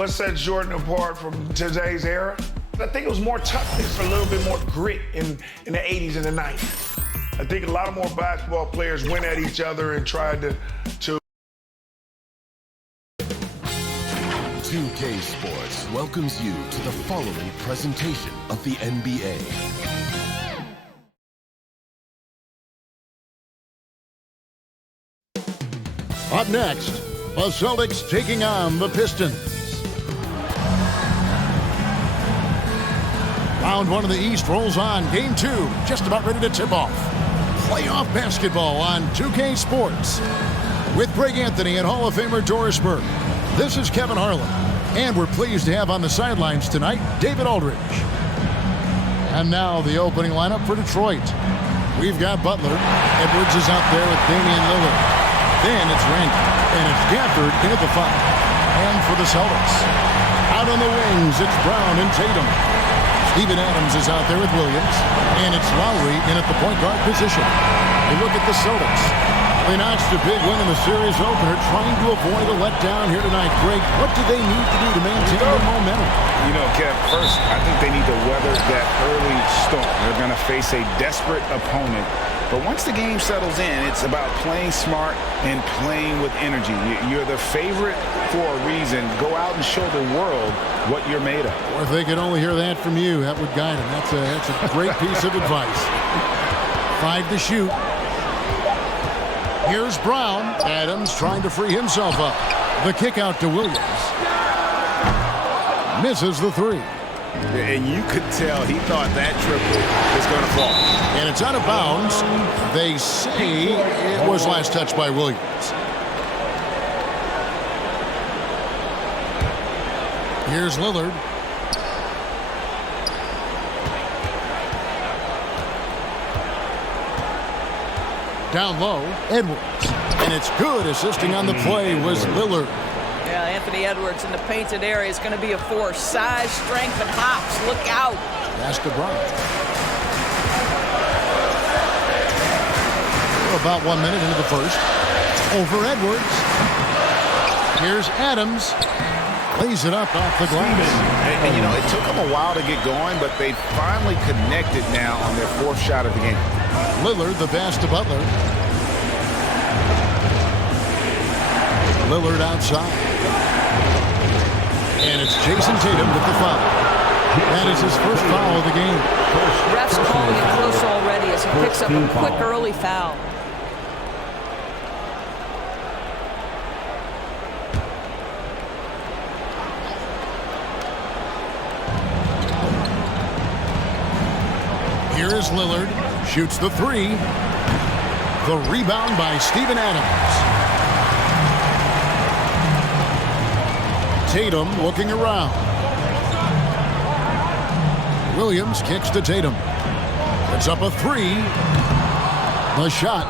what sets Jordan apart from today's era? I think it was more toughness, a little bit more grit in the 80s and the 90s. I think a lot of more basketball players went at each other and tried to 2K Sports welcomes you to the following presentation of the NBA. Up next, the Celtics taking on the Pistons. Round one of the East rolls on. Game two, just about ready to tip off. Playoff basketball on 2K Sports. With Greg Anthony and Hall of Famer Doris Burke. This is Kevin Harlan. And we're pleased to have on the sidelines tonight, David Aldridge. And now the opening lineup for Detroit. We've got Butler. Edwards is out there with Damian Lillard. Then it's Randall, and it's Gafford in at the foul. And for the Celtics, out on the wings, it's Brown and Tatum. Steven Adams is out there with Williams, and it's Lowry in at the point guard position. They look at the Celtics. They notched a big win in the series opener, trying to avoid a letdown here tonight. Greg, what do they need to do to maintain their momentum? You know, Kev, first, I think they need to weather that early storm. They're going to face a desperate opponent. But once the game settles in, it's about playing smart and playing with energy. You're the favorite for a reason. Go out and show the world what you're made of. Or if they could only hear that from you, that would guide them. That's a great piece of advice. 5 to shoot. Here's Brown. Adams trying to free himself up. The kick out to Williams. Misses the three. And you could tell he thought that triple was going to fall. And it's out of bounds. They say it was last touched by Williams. Here's Lillard. Down low, Edwards. And it's good. Assisting on the play was Lillard. Yeah, Anthony Edwards in the painted area is going to be a force. Size, strength, and hops. Look out. That's to Brown. We're about 1 minute into the first. Over Edwards. Here's Adams. Lays it up off the glass. And you know, it took them a while to get going, but they finally connected now on their fourth shot of the game. Lillard, the pass to Butler. Lillard outside. And it's Jason Tatum with the foul. That is his first foul of the game. Ref's calling it close already as he picks up a quick early foul. Here is Lillard. Shoots the three. The rebound by Steven Adams. Tatum looking around. Williams kicks to Tatum. Puts up a three. The shot,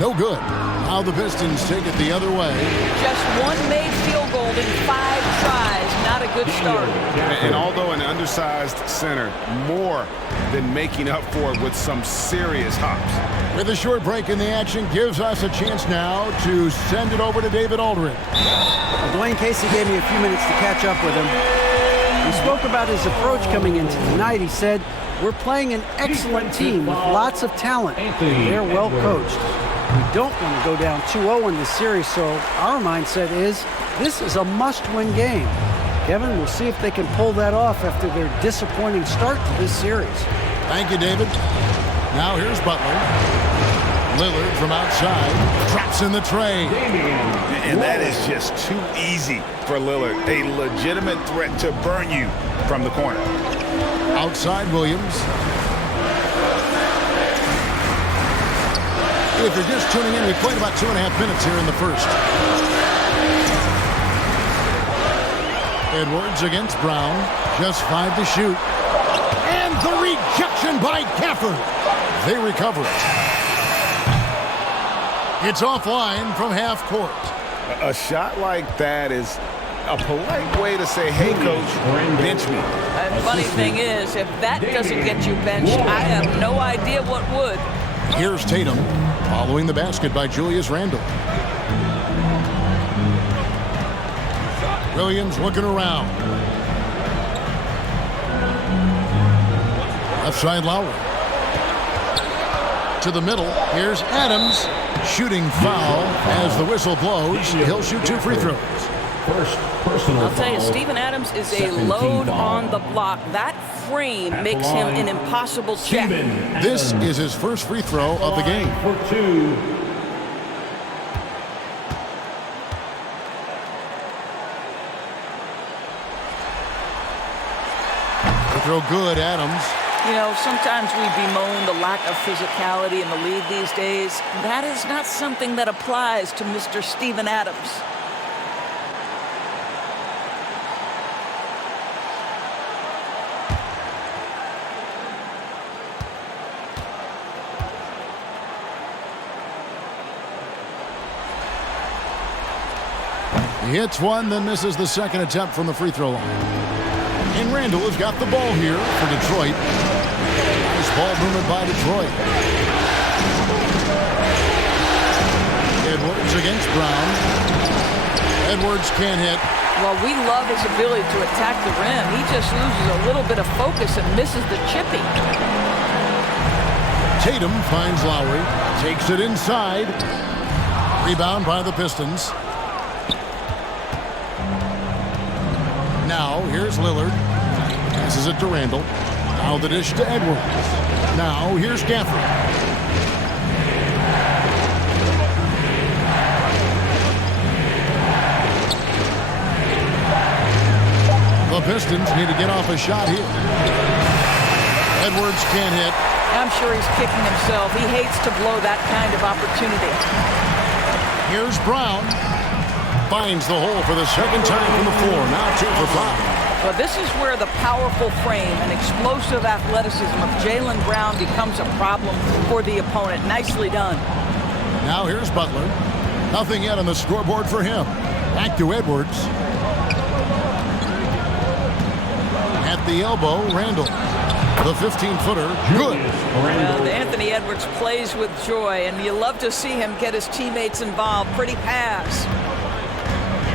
no good. Now the Pistons take it the other way. Just one made field goal in 5 tries. Not a good start. And although an undersized center, more than making up for it with some serious hops. With a short break in the action, gives us a chance now to send it over to David Aldridge. Well, Dwayne Casey gave me a few minutes to catch up with him. We spoke about his approach coming into tonight. He said, we're playing an excellent team with lots of talent. They're well coached. We don't want to go down 2-0 in this series, so our mindset is this is a must-win game. Kevin, we'll see if they can pull that off after their disappointing start to this series. Thank you, David. Now here's Butler. Lillard from outside. Traps in the tray. And that is just too easy for Lillard. A legitimate threat to burn you from the corner. Outside Williams. If you're just tuning in, we played about 2.5 minutes here in the first. Edwards against Brown. Just 5 to shoot. And the rejection by Gafford. They recover it. It's offline from half court. A shot like that is a polite way to say, hey, coach, bench me. And funny thing is, if that doesn't get you benched, I have no idea what would. Here's Tatum, following the basket by Julius Randle. Williams looking around. Left side Lowry. To the middle. Here's Adams. Shooting foul as the whistle blows. He'll shoot 2 free throws. First personal I'll tell you, foul. Steven Adams is a Second load team foul. on the block. That frame At the makes him line, an impossible check. Steven This Adams. is his first free throw of the game. For 2. Free throw good, Adams. You know, sometimes we bemoan the lack of physicality in the league these days. That is not something that applies to Mr. Steven Adams. He hits one, then misses the second attempt from the free throw line. And Randall has got the ball here for Detroit. Nice ball movement by Detroit. Edwards against Brown. Edwards can't hit. Well, we love his ability to attack the rim. He just loses a little bit of focus and misses the chippy. Tatum finds Lowry. Takes it inside. Rebound by the Pistons. Now, here's Lillard. Passes it to Randall. Now the dish to Edwards. Now, here's Gafford. The Pistons need to get off a shot here. Edwards can't hit. I'm sure he's kicking himself. He hates to blow that kind of opportunity. Here's Brown. Finds the hole for the second time from the floor. Now 2 for 5. Well, this is where the powerful frame and explosive athleticism of Jaylen Brown becomes a problem for the opponent. Nicely done. Now here's Butler. Nothing yet on the scoreboard for him. Back to Edwards. At the elbow, Randall. The 15-footer, good. Well, Anthony Edwards plays with joy, and you love to see him get his teammates involved. Pretty pass.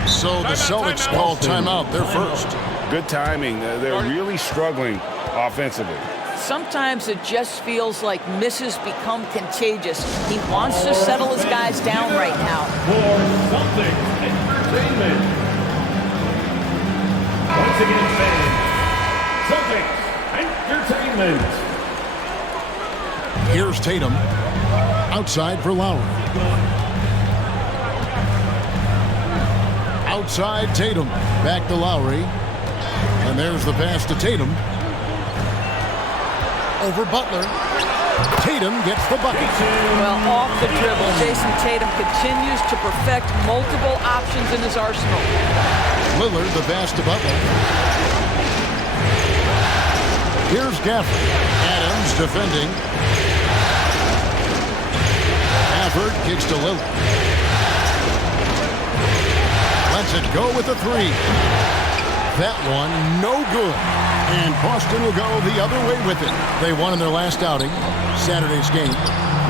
So the Celtics call timeout. They're first. Good timing. They're really struggling offensively. Sometimes it just feels like misses become contagious. He wants to settle his guys down right now. For Celtics Entertainment. Once again saying, Celtics Entertainment. Here's Tatum. Outside for Lowry. Outside Tatum. Back to Lowry. And there's the pass to Tatum. Over Butler. Tatum gets the bucket. Well, off the dribble, Jason Tatum continues to perfect multiple options in his arsenal. Lillard, the pass to Butler. Here's Gafford. Adams defending. Gafford kicks to Lillard. Lets it go with the 3. That one, no good. And Boston will go the other way with it. They won in their last outing, Saturday's game.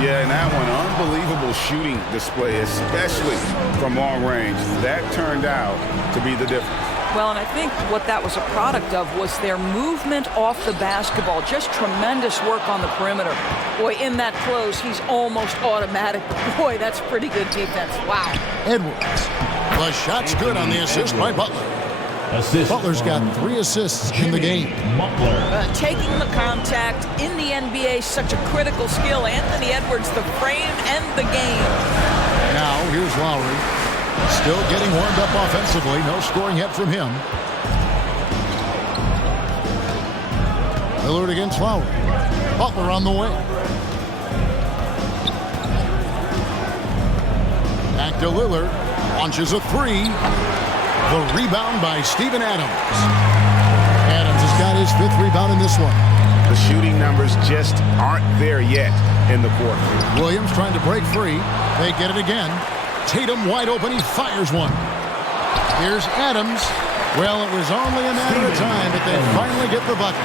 Yeah, and that one, unbelievable shooting display, especially from long range. That turned out to be the difference. Well, and I think what that was a product of was their movement off the basketball. Just tremendous work on the perimeter. Boy, in that close, he's almost automatic. Boy, that's pretty good defense. Wow. Edwards. The shot's good on the assist by Butler. Assist Butler's got 3 assists in the game. Butler. Taking the contact in the NBA, such a critical skill. Anthony Edwards, the frame and the game. Now, here's Lowry. Still getting warmed up offensively. No scoring yet from him. Lillard against Lowry. Butler on the way. Back to Lillard. Launches a 3. The rebound by Steven Adams. Adams has got his 5th rebound in this one. The shooting numbers just aren't there yet in the quarter. Williams trying to break free. They get it again. Tatum wide open. He fires one. Here's Adams. Well, it was only a matter of time, but they finally get the bucket.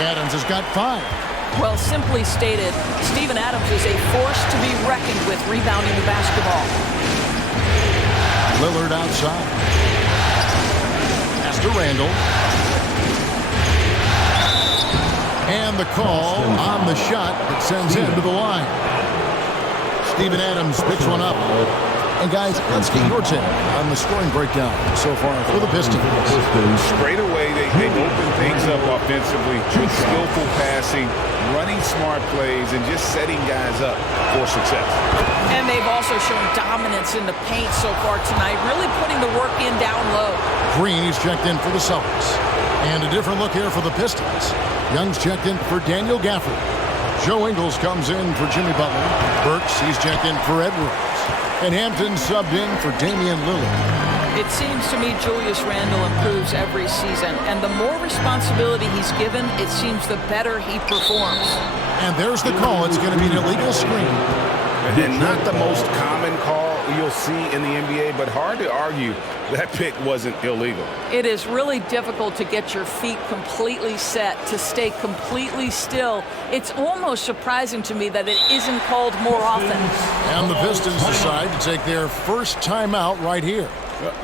Adams has got 5. Well, simply stated, Steven Adams is a force to be reckoned with rebounding the basketball. Lillard outside. Randall. And the call on the shot that sends him to the line. Steven Adams picks one up. And guys, let's get your take on the scoring breakdown so far for the Pistons. Straight away, they open things up offensively with skillful passing, running smart plays, and just setting guys up for success. And they've also shown dominance in the paint so far tonight, really putting the work in down low. Green is checked in for the Celtics. And a different look here for the Pistons. Young's checked in for Daniel Gafford. Joe Ingles comes in for Jimmy Butler. Burks, he's checked in for Edwards. And Hampton subbed in for Damian Lillard. It seems to me Julius Randle improves every season, and the more responsibility he's given, it seems the better he performs. And there's the call. It's going to be an illegal screen. And not the most common call you'll see in the NBA, but hard to argue that pick wasn't illegal. It is really difficult to get your feet completely set, to stay completely still. It's almost surprising to me that it isn't called more often. And the Pistons decide to take their first timeout right here.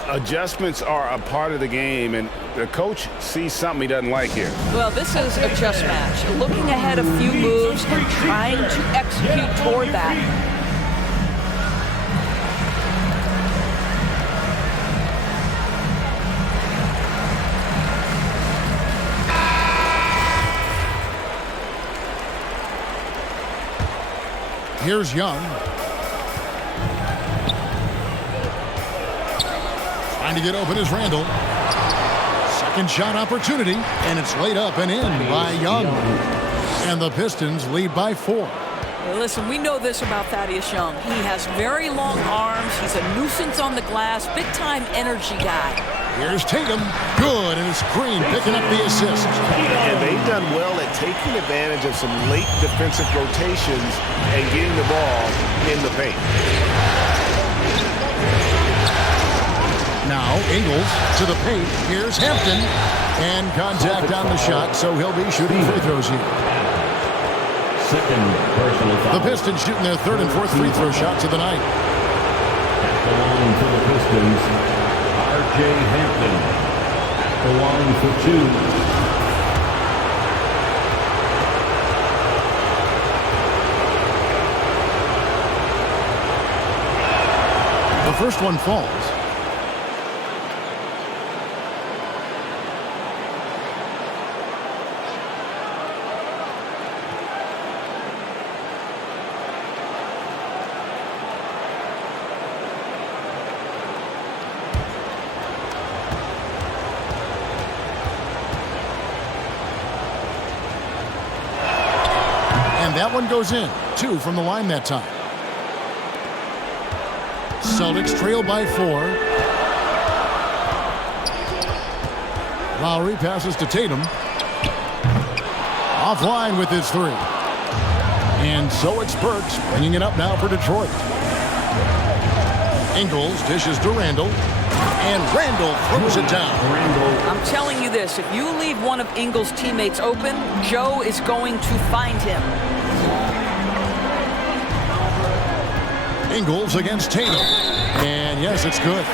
Adjustments are a part of the game, and the coach sees something he doesn't like here. Well, this is a chess match. Looking ahead a few moves and trying to execute toward that. Here's Young. Trying to get open is Randall. Second shot opportunity, and it's laid up and in by Young. And the Pistons lead by 4. Well, listen, we know this about Thaddeus Young. He has very long arms. He's a nuisance on the glass, big-time energy guy. Here's Tatum. Good, and it's Green picking up the assist. And they've done well at taking advantage of some late defensive rotations and getting the ball in the paint. Now Ingles to the paint. Here's Hampton. And contact on the shot, so he'll be shooting free throws here. Second personal foul. The Pistons shooting their third and fourth free throw shots of the night. At the line for the Pistons, R.J. Hampton. At the line for 2. The first one falls. That one goes in. 2 from the line that time. Celtics trail by 4. Lowry passes to Tatum. Offline with his 3. And so it's Burks bringing it up now for Detroit. Ingles dishes to Randall. And Randall throws it down. I'm telling you this, if you leave one of Ingles' teammates open, Joe is going to find him. Ingles against Tatum. And yes, it's good.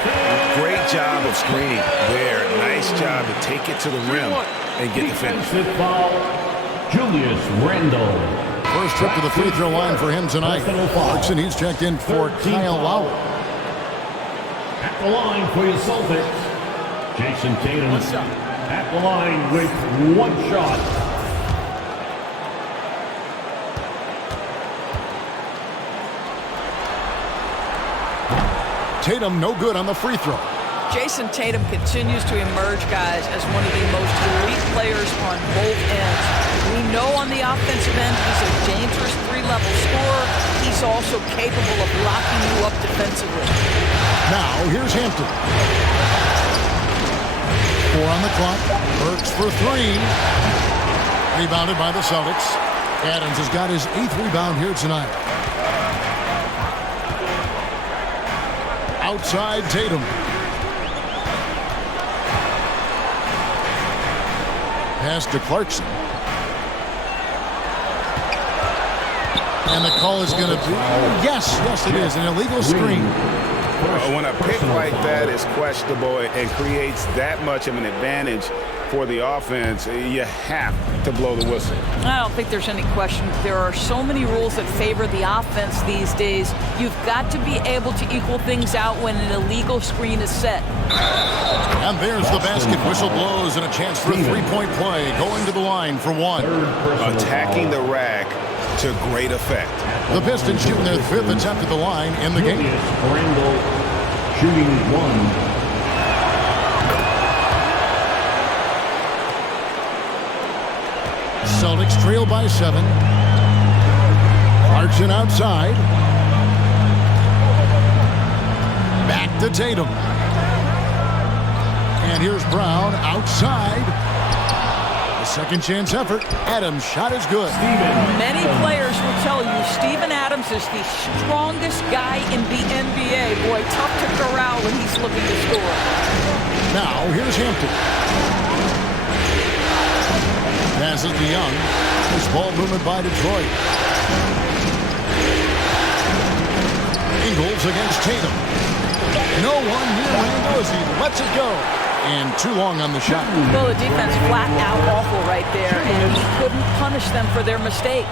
Great job of screening there. Nice job to take it to the rim and get the finish. Defensive foul, Julius Randle. First trip to the free throw line for him tonight. Clarkson, he's checked in for Kyle Lowry. At the line for your Celtics, Jason Tatum. At the line with 1 shot. Tatum no good on the free throw. Jason Tatum continues to emerge, guys, as one of the most elite players on both ends. We know on the offensive end he's a dangerous 3-level scorer. He's also capable of locking you up defensively. Now here's Hampton. 4 on the clock. Burks for 3. Rebounded by the Celtics. Adams has got his 8th rebound here tonight. Outside Tatum. Pass to Clarkson. And the call is going to be, yes, it is, an illegal screen. When a pick like that is questionable and creates that much of an advantage for the offense, you have to blow the whistle. I don't think there's any question. There are so many rules that favor the offense these days. You've got to be able to equal things out when an illegal screen is set. And there's the basket. Whistle blows and a chance for a three-point play. Going to the line for one. Attacking the rack to great effect. The Pistons shooting their fifth attempt at the line in the game. Randall shooting one. Celtics trail by 7. Clarkson outside. Back to Tatum. And here's Brown outside. A second chance effort. Adams' shot is good. Many players will tell you Steven Adams is the strongest guy in the NBA. Boy, tough to corral when he's looking to score. Now here's Hampton. Passes to Young. This ball movement by Detroit. Ingles against Tatum. No one near Randall as he lets it go. And too long on the shot. Well, the defense flat out awful right there, and he couldn't punish them for their mistake.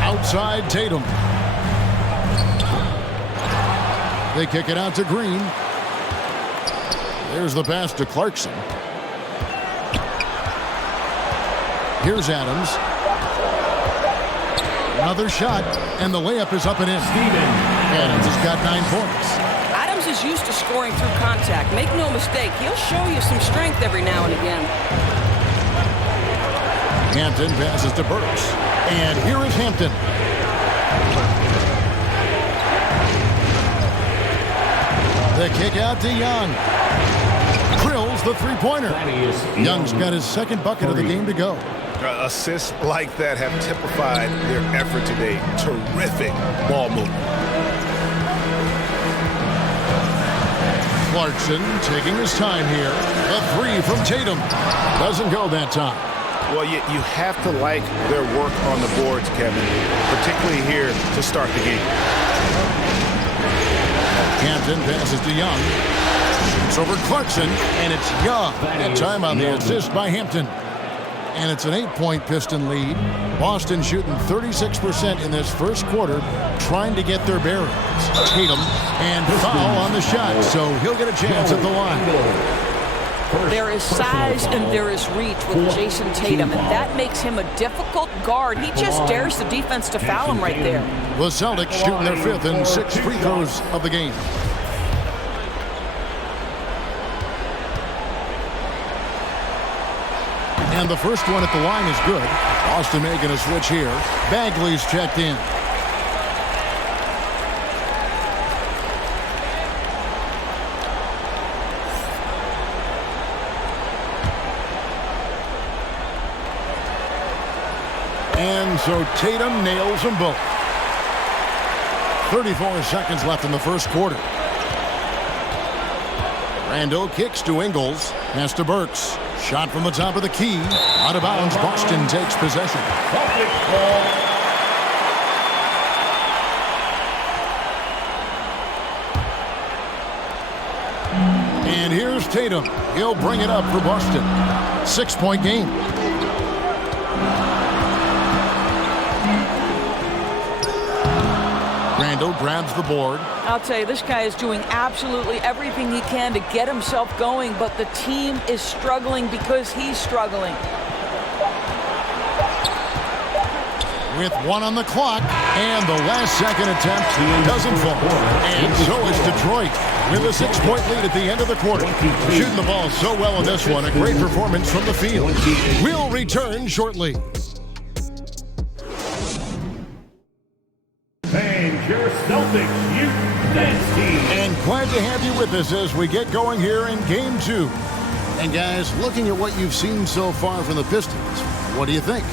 Outside Tatum. They kick it out to Green. There's the pass to Clarkson. Here's Adams. Another shot, and the layup is up and in. Adams has got 9 points. Adams is used to scoring through contact. Make no mistake, he'll show you some strength every now and again. Hampton passes to Burks. And here is Hampton. The kick out to Young. Drills the three-pointer. Young's got his second bucket of the game to go. Assists like that have typified their effort today. Terrific ball movement. Clarkson taking his time here. A three from Tatum. Doesn't go that time. Well, you have to like their work on the boards, Kevin, particularly here to start the game. Hampton passes to Young. Shoots over Clarkson, and it's Young. And time on the assist by Hampton. And it's an 8-point Piston lead. Boston shooting 36% in this first quarter, trying to get their bearings. Tatum and foul on the shot, so he'll get a chance at the line. There is size and there is reach with Jason Tatum, and that makes him a difficult guard. He just dares the defense to foul him right there. The Celtics shooting their 5th and 6th free throws of the game. And the first one at the line is good. Boston making a switch here. Bagley's checked in. And so Tatum nails them both. 34 seconds left in the first quarter. Randall kicks to Ingles. Pass to Burks. Shot from the top of the key. Out of bounds. Boston takes possession. And here's Tatum. He'll bring it up for Boston. 6-point game. Randall grabs the board. I'll tell you, this guy is doing absolutely everything he can to get himself going, but the team is struggling because he's struggling. With 1 on the clock, and the last second attempt doesn't fall. And so is Detroit with a 6-point lead at the end of the quarter. Shooting the ball so well in this one, a great performance from the field. We'll return shortly. And your Celtics Youth Dance Team. And glad to have you with us as we get going here in Game 2. And guys, looking at what you've seen so far from the Pistons, what do you think?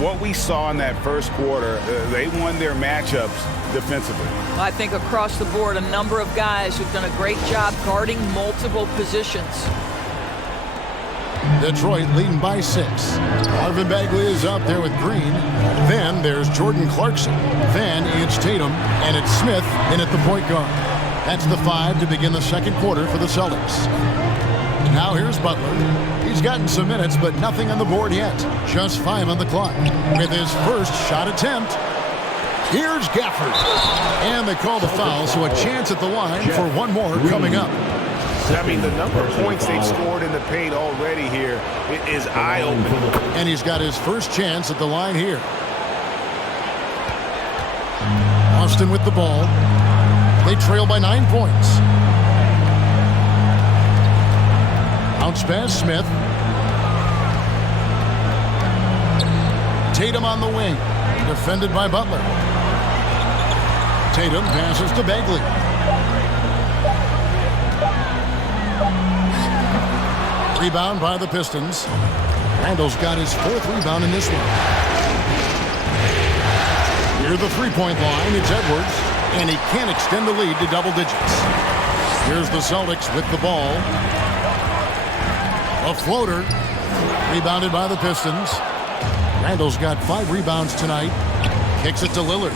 What we saw in that first quarter, they won their matchups defensively. I think across the board, a number of guys who've done a great job guarding multiple positions. Detroit leading by 6. Marvin Bagley is out there with Green. Then there's Jordan Clarkson. Then it's Tatum, and it's Smith in at the point guard. That's the 5 to begin the second quarter for the Celtics. Now here's Butler. He's gotten some minutes, but nothing on the board yet. Just 5 on the clock. With his first shot attempt, here's Gafford. And they call the foul, so a chance at the line for one more coming up. I mean, the number of points they've scored in the paint already here is eye-opening. And he's got his first chance at the line here. Austin with the ball. They trail by 9 points. Bounce pass, Smith. Tatum on the wing. Defended by Butler. Tatum passes to Bagley. Rebound by the Pistons. Randall's got his 4th rebound in this one. Near the three-point line, it's Edwards, and he can't extend the lead to double digits. Here's the Celtics with the ball. A floater, rebounded by the Pistons. Randall's got 5 rebounds tonight. Kicks it to Lillard.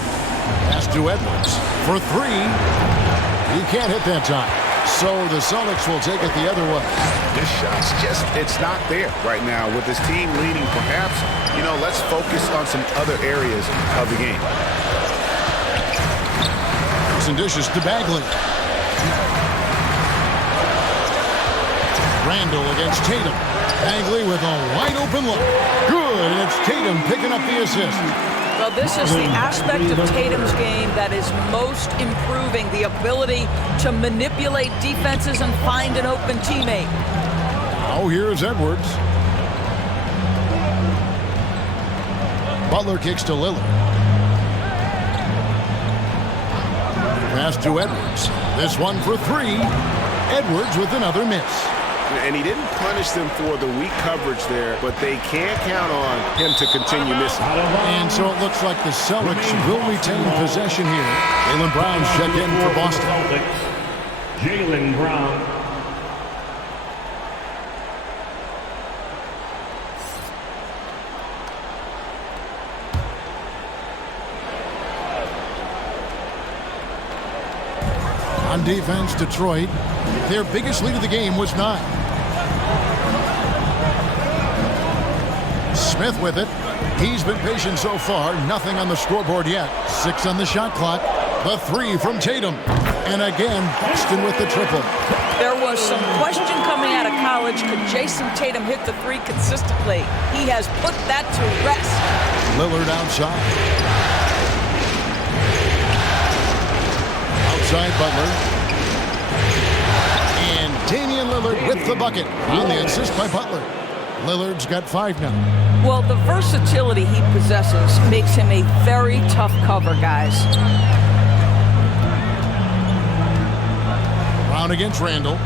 Pass to Edwards for 3. He can't hit that time. So the Celtics will take it the other way. This shot's it's not there right now. With this team leading, perhaps, let's focus on some other areas of the game. Some dishes to Bagley. Randall against Tatum. Bagley with a wide open look. Good, and it's Tatum picking up the assist. Well, this is the aspect of Tatum's game that is most improving, the ability to manipulate defenses and find an open teammate. Oh, here's Edwards. Butler kicks to Lillard. Pass to Edwards. This one for 3. Edwards with another miss. And he didn't punish them for the weak coverage there, but they can't count on him to continue missing. And so it looks like the Celtics will retain possession here. Jaylen Brown check in for Boston. Jaylen Brown. On defense, Detroit, their biggest lead of the game was 9. Smith with it. He's been patient so far. Nothing on the scoreboard yet. 6 on the shot clock. The 3 from Tatum. And again, Boston with the triple. There was some question coming out of college. Could Jason Tatum hit the 3 consistently? He has put that to rest. Lillard outside. Outside Butler. And Damian Lillard with the bucket on the assist by Butler. Lillard's got 5 now. Well, the versatility he possesses makes him a very tough cover, guys. Brown against Randall.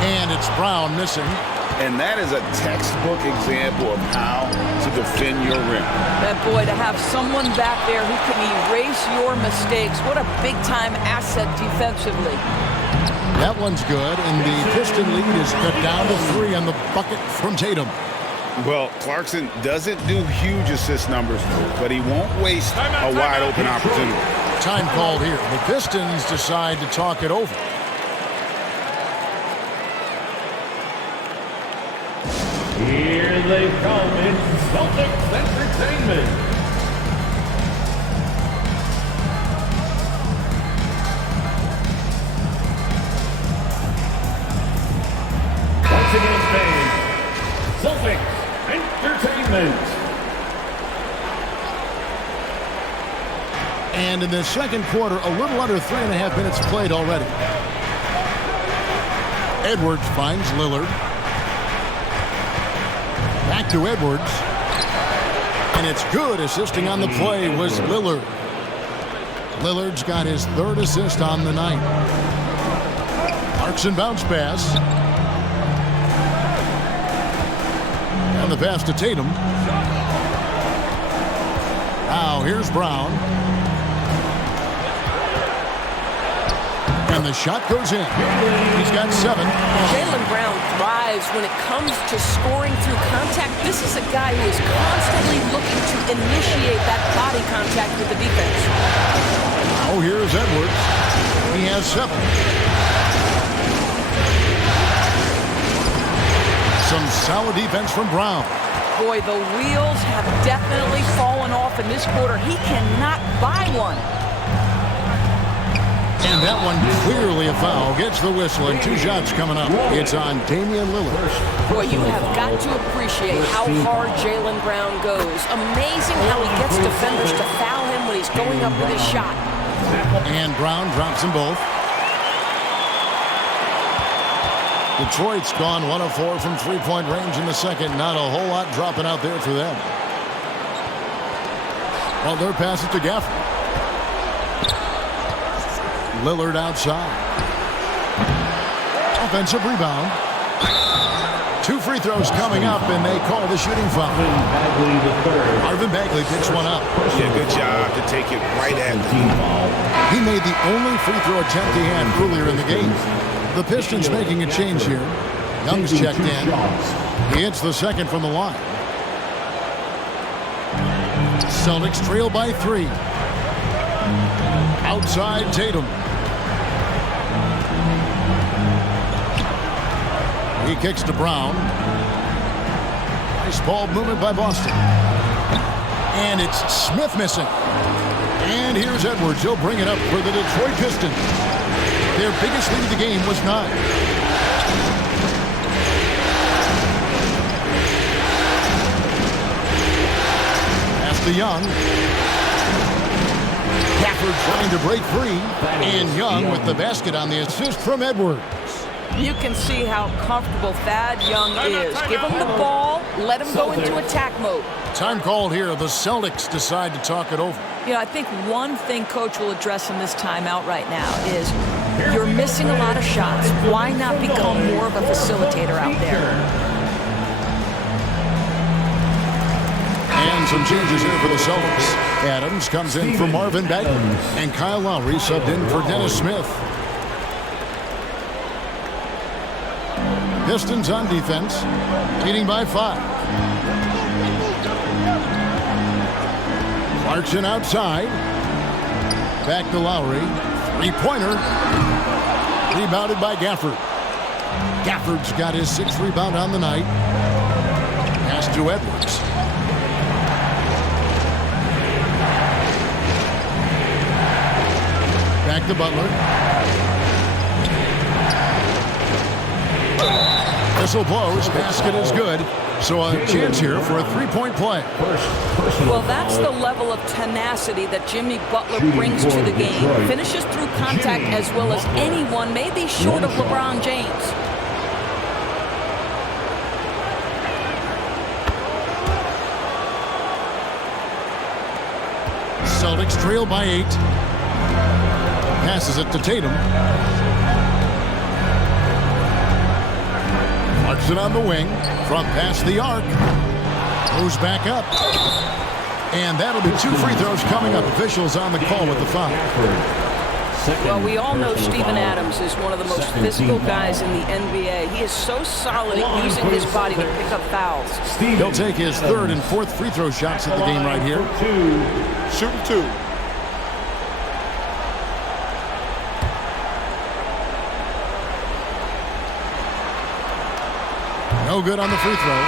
And it's Brown missing. And that is a textbook example of how to defend your rim. That boy, to have someone back there who can erase your mistakes, what a big-time asset defensively. That one's good, and the Piston lead is cut down to 3 on the bucket from Tatum. Well, Clarkson doesn't do huge assist numbers, but he won't waste a wide-open opportunity. Time called here. The Pistons decide to talk it over. Here they come. It's Celtics Entertainment. Once again, fans, Celtics Entertainment. And in the second quarter, a little under 3.5 minutes played already. Edwards finds Lillard. Back to Edwards. And it's good. Assisting on the play was Lillard. Lillard's got his 3rd assist on the night. Clarkson bounce pass. And the pass to Tatum. Now here's Brown. And the shot goes in. He's got 7. Jaylen Brown thrives when it comes to scoring through contact. This is a guy who is constantly looking to initiate that body contact with the defense. Oh, here's Edwards. He has 7. Some solid defense from Brown. Boy, the wheels have definitely fallen off in this quarter. He cannot buy one. And that one clearly a foul. Gets the whistle and 2 shots coming up. It's on Damian Lillard. Boy, you have got to appreciate how hard Jaylen Brown goes. Amazing how he gets defenders to foul him when he's going up with his shot. And Brown drops them both. Detroit's gone 1 of 4 from 3-point range in the second. Not a whole lot dropping out there for them. Well, their pass it to Gafford. Lillard outside. Offensive rebound. 2 free throws coming up, and they call the shooting foul. Marvin Bagley picks one up. Yeah, good job to take it right at the He made the only free throw attempt he had earlier in the game. The Pistons making a change here. Young's checked in. He hits the second from the line. Celtics trail by 3. Outside Tatum. He kicks to Brown. Nice ball movement by Boston. And it's Smith missing. And here's Edwards. He'll bring it up for the Detroit Pistons. Their biggest lead of the game was 9. Pass to Young. Gafford trying to break free. And Young with the basket on the assist from Edwards. You can see how comfortable Thad Young is. Give him the ball, let him go into attack mode. Time called here. The Celtics decide to talk it over. You know, I think one thing Coach will address in this timeout right now is you're missing a lot of shots. Why not become more of a facilitator out there? And some changes here for the Celtics. Adams comes in for Marvin Bagley. And Kyle Lowry subbed in for Dennis Smith. Pistons on defense, leading by 5. Clarkson outside. Back to Lowry. 3-pointer. Rebounded by Gafford. Gafford's got his 6th rebound on the night. Pass to Edwards. Back to Butler. Whistle blows. Basket is good. So a chance here for a 3-point play. Well, that's the level of tenacity that Jimmy Butler brings to the game. Finishes through contact as well as anyone, maybe short of LeBron James. Celtics trail by 8. Passes it to Tatum. Clarkson on the wing from past the arc. Goes back up. And that'll be 2 free throws coming up. Officials on the call with the foul. Well, we all know Steven Adams is one of the most physical guys in the NBA. He is so solid at using his body to pick up fouls. He'll take his 3rd and 4th free throw shots at the game right here. Shooting 2. No good on the free throw.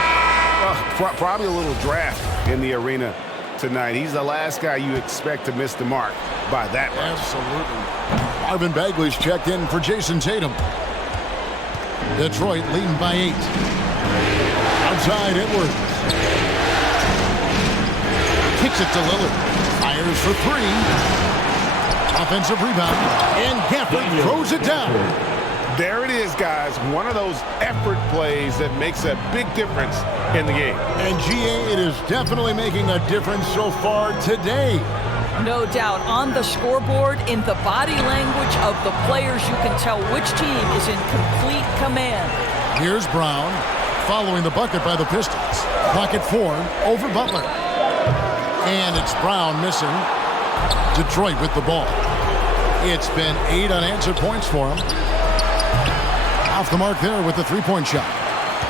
Probably a little draft in the arena tonight. He's the last guy you expect to miss the mark by that much. Absolutely. Marvin Bagley's checked in for Jason Tatum. Detroit leading by 8. Outside Edwards. Kicks it to Lillard. Fires for 3. Offensive rebound. And Gafford throws it down. There it is, guys. One of those effort plays that makes a big difference in the game. And GA, it is definitely making a difference so far today. No doubt. On the scoreboard, in the body language of the players, you can tell which team is in complete command. Here's Brown following the bucket by the Pistons. Pocket 4 over Butler. And it's Brown missing. Detroit with the ball. It's been 8 unanswered points for him. Off the mark there with the three-point shot.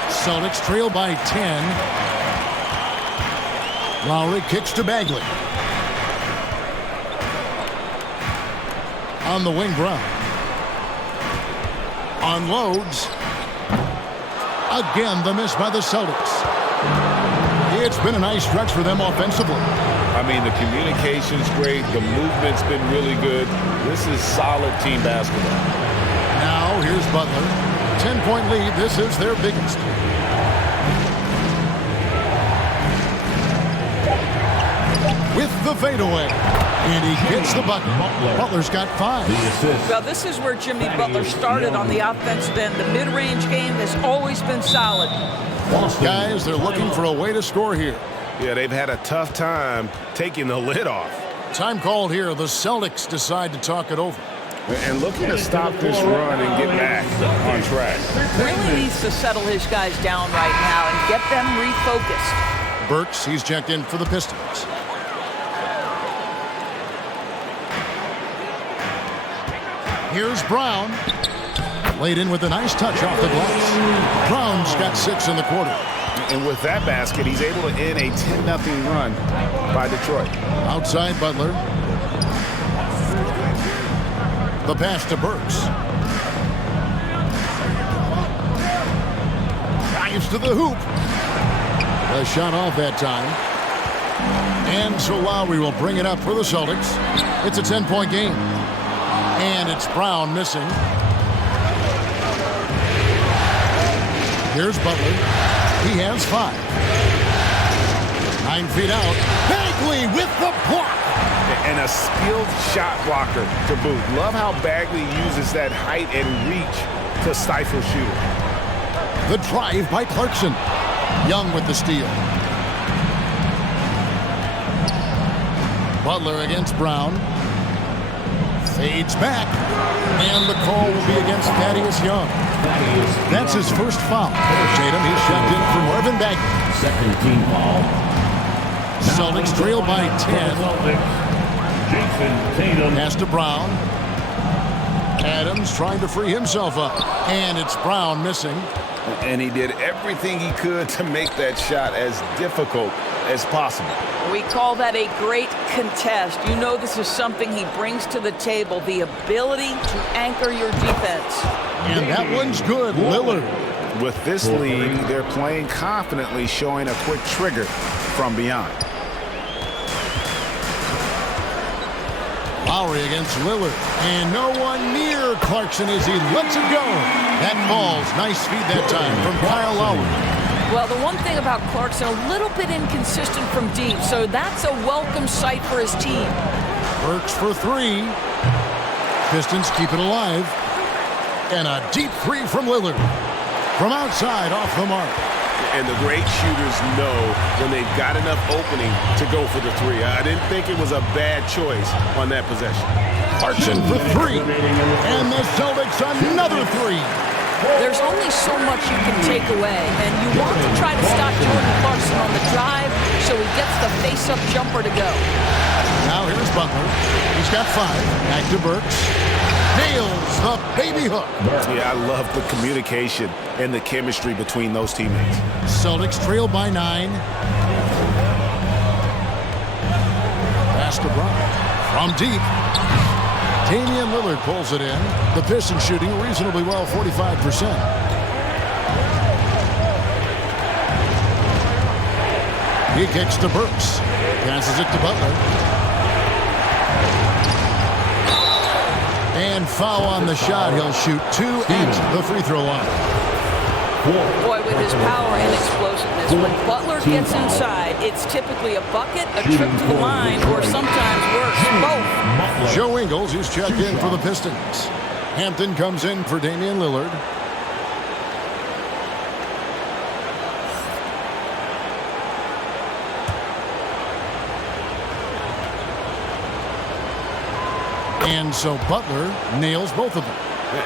Celtics trail by 10. Lowry kicks to Bagley. On the wing, Brown. Unloads. Again, the miss by the Celtics. It's been a nice stretch for them offensively. I mean, the communication's great. The movement's been really good. This is solid team basketball. Now, here's Butler. 10-point lead. This is their biggest. With the fadeaway. And he gets the bucket. Butler's got 5. Well, this is where Jimmy Butler started on the offensive end. The mid-range game has always been solid. Guys, they're looking for a way to score here. Yeah, they've had a tough time taking the lid off. Time called here. The Celtics decide to talk it over. And looking to stop this run and get back on track. Really needs to settle his guys down right now and get them refocused. Burks, he's checked in for the Pistons. Here's Brown. Laid in with a nice touch off the glass. Brown's got 6 in the quarter. And with that basket, he's able to end a 10-0 run by Detroit. Outside Butler. The pass to Burks. Drives to the hoop. The shot off that time. And so Lowry will bring it up for the Celtics. It's a 10-point game. And it's Brown missing. Here's Butler. He has 5. 9 feet out. Bagley with the block. And a skilled shot blocker to boot. Love how Bagley uses that height and reach to stifle shooter. The drive by Clarkson. Young with the steal. Butler against Brown. Fades back. And the call will be against Thaddeus Young. That's his first foul. Tatum, he's checked in for Marvin Bagley. Second team foul. Celtics trail by 10. Jason Tatum. Pass to Brown. Adams trying to free himself up. And it's Brown missing. And he did everything he could to make that shot as difficult as possible. We call that a great contest. You know this is something he brings to the table, the ability to anchor your defense. And that one's good. Lillard. With this lead, they're playing confidently, showing a quick trigger from beyond. Lowry against Lillard. And no one near Clarkson as he lets it go. That falls. Nice feed that time from Kyle Lowry. Well, the one thing about Clarkson, a little bit inconsistent from deep, so that's a welcome sight for his team. Burks for 3. Pistons keep it alive. And a deep 3 from Lillard. From outside, off the mark. And the great shooters know when they've got enough opening to go for the 3. I didn't think it was a bad choice on that possession. Clarkson for 3. And the Celtics another 3. There's only so much you can take away, and you want to try to stop Jordan Clarkson on the drive so he gets the face-up jumper to go. Now here's Butler. He's got 5. Back to Burks. Nails the baby hook. Yeah, I love the communication and the chemistry between those teammates. Celtics trail by 9. Pass to Brown. From deep. Damian Lillard pulls it in. The Pistons shooting reasonably well, 45%. He kicks to Burks. Passes it to Butler. And foul on the shot. He'll shoot 2 at the free throw line. Boy, with his power and explosiveness, when Butler gets inside, it's typically a bucket, a trip to the line, or sometimes worse, both. Joe Ingles, he's checked in for the Pistons. Hampton comes in for Damian Lillard. And so Butler nails both of them.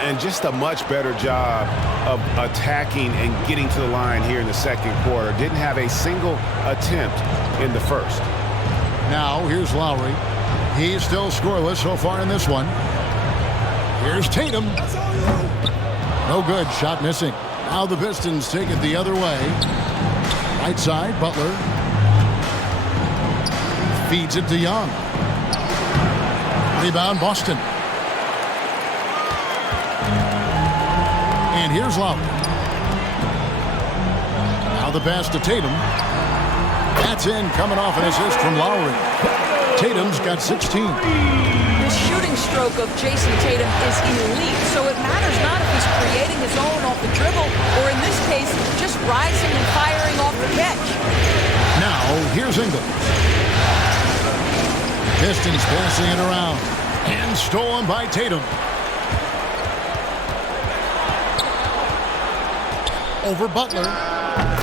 And just a much better job of attacking and getting to the line here in the second quarter. Didn't have a single attempt in the first. Now here's Lowry. He's still scoreless so far in this one. Here's Tatum. No good. Shot missing. Now the Pistons take it the other way. Right side, Butler. Feeds it to Young. Rebound, Boston. And here's Lowry. Now the pass to Tatum. That's in, coming off an assist from Lowry. Tatum's got 16. The shooting stroke of Jason Tatum is elite, so it matters not if he's creating his own off the dribble, or in this case, just rising and firing off the catch. Now, here's Ingles. Pistons passing it around. And stolen by Tatum. Over Butler.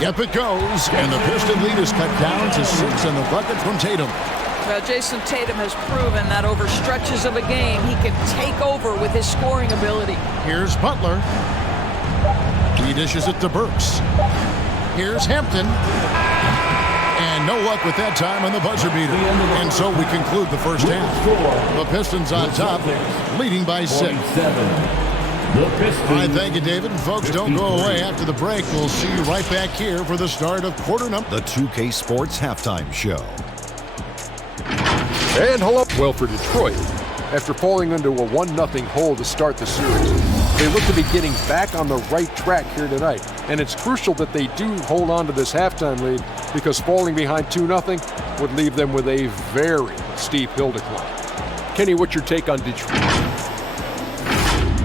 Yep, it goes. And the Piston lead is cut down to 6 and the bucket from Tatum. Well, Jason Tatum has proven that over stretches of a game, he can take over with his scoring ability. Here's Butler. He dishes it to Burks. Here's Hampton. And no luck with that time on the buzzer beater. And so we conclude the first half. The Pistons on top, leading by 6. All right, thank you, David. And folks, don't go away after the break. We'll see you right back here for the start of quarter number. The 2K Sports Halftime Show. And hello. Well, for Detroit, after falling into a 1-0 hole to start the series, they look to be getting back on the right track here tonight. And it's crucial that they do hold on to this halftime lead, because falling behind 2-0 would leave them with a very steep hill to climb. Kenny, what's your take on Detroit?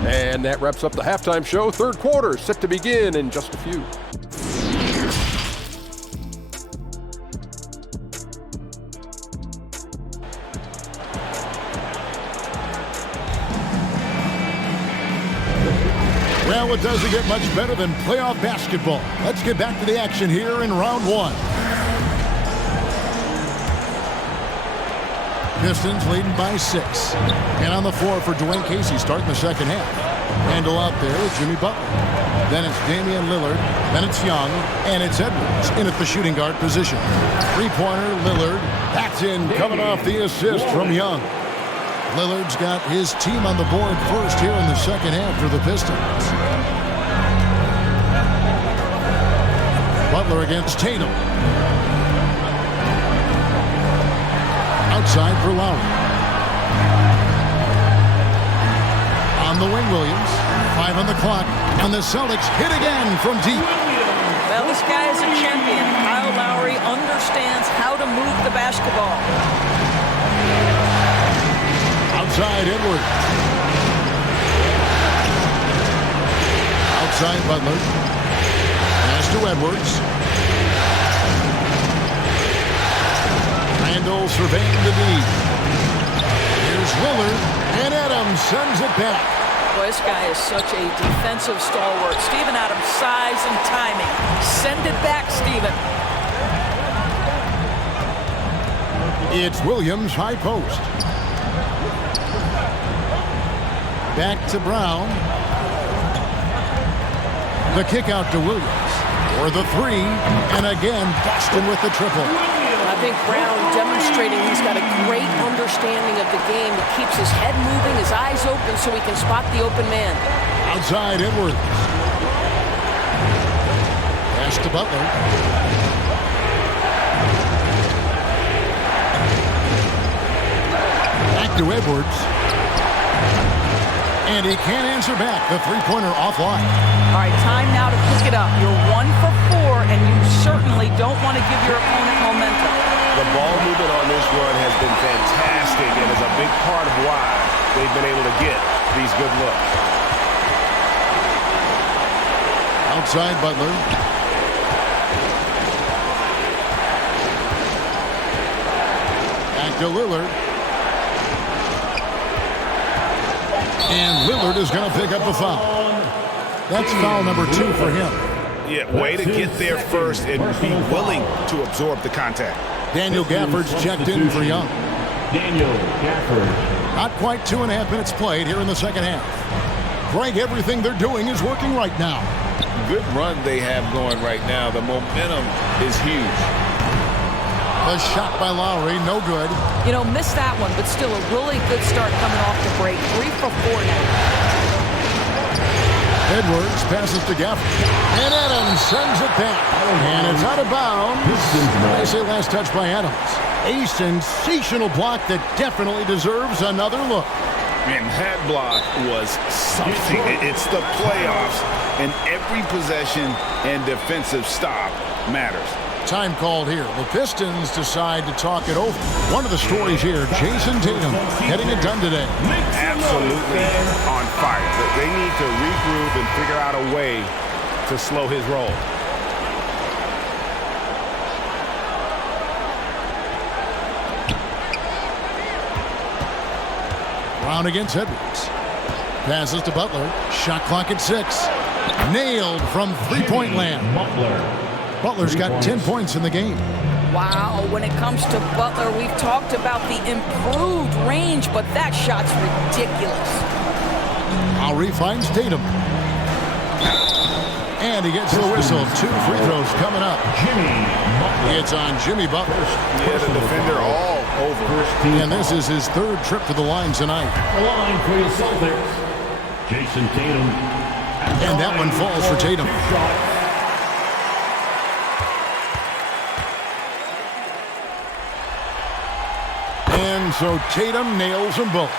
And that wraps up the halftime show. Third quarter set to begin in just a few. Well, it doesn't get much better than playoff basketball. Let's get back to the action here in round 1. Pistons leading by 6. And on the floor for Dwayne Casey starting the second half. Handle out there with Jimmy Butler. Then it's Damian Lillard. Then it's Young. And it's Edwards in at the shooting guard position. Three-pointer, Lillard. That's in, coming off the assist from Young. Lillard's got his team on the board first here in the second half for the Pistons. Butler against Tatum. Outside for Lowry. On the wing, Williams. 5 on the clock. And the Celtics hit again from deep. Well, this guy is a champion. Kyle Lowry understands how to move the basketball. Outside Edwards. Outside Butler. Pass to Edwards. Randall surveying the D. Here's Lillard. And Adams sends it back. Boy, this guy is such a defensive stalwart. Steven Adams, size and timing. Send it back, Steven. It's Williams, high post. Back to Brown. The kick out to Williams. For the 3. And again, Boston with the triple. I think Brown demonstrating he's got a great understanding of the game. He keeps his head moving, his eyes open so he can spot the open man. Outside Edwards. Pass to Butler. Back to Edwards. And he can't answer back. The three-pointer offline. All right, time now to pick it up. You're 1 for 4, and you certainly don't want to give your opponent momentum. The ball movement on this run has been fantastic and is a big part of why they've been able to get these good looks. Outside Butler. Back to Lillard. And Lillard is going to pick up a foul. That's foul number 2 for him. Yeah, way to get there first and be willing to absorb the contact. Daniel Gafford's checked in for Young. Daniel Gafford. Not quite 2.5 minutes played here in the second half. Greg, everything they're doing is working right now. Good run they have going right now. The momentum is huge. A shot by Lowry, no good. You know, missed that one, but still a really good start coming off the break. 3 for 4 now. Edwards passes to Gafford. And Adams sends it back. And it's out of bounds. They say last touch by Adams. A sensational block that definitely deserves another look. And that block was something. It's the playoffs, and every possession and defensive stop matters. Time called here. The Pistons decide to talk it over. One of the stories here, Jason Tatum getting it done today. Absolutely on fire. They need to regroup and figure out a way to slow his roll. Brown against Edwards. Passes to Butler. Shot clock at 6. Nailed from three-point land. Butler's got 10 points in the game. Wow, when it comes to Butler, we've talked about the improved range, but that shot's ridiculous. Lowry finds Tatum. And he gets the whistle. 2 free throws coming up. It's on Jimmy Butler. Yeah, the defender all over. And this is his 3rd trip to the line tonight. The line for the Celtics, Jason Tatum. And that one falls for Tatum. And so Tatum nails them both.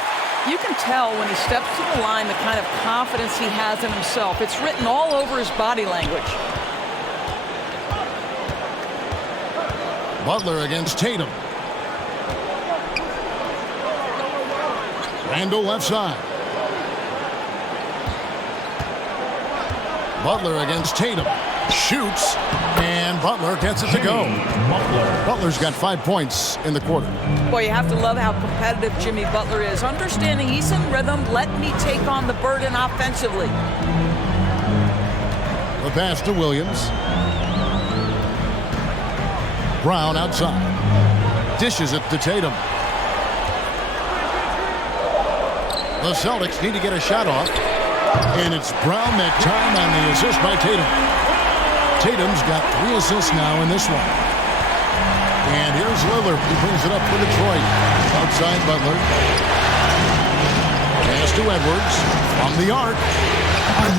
You can tell when he steps to the line the kind of confidence he has in himself. It's written all over his body language. Butler against Tatum. Randall left side. Butler against Tatum. Shoots, and Butler gets it to go. Butler's got 5 points in the quarter. Boy, you have to love how competitive Jimmy Butler is. Understanding he's in rhythm, let me take on the burden offensively. The pass to Williams. Brown outside. Dishes it to Tatum. The Celtics need to get a shot off. And it's Brown that time on the assist by Tatum. Tatum's got 3 assists now in this one. And here's Lillard. He brings it up for Detroit. Outside Butler. Pass to Edwards. From the arc.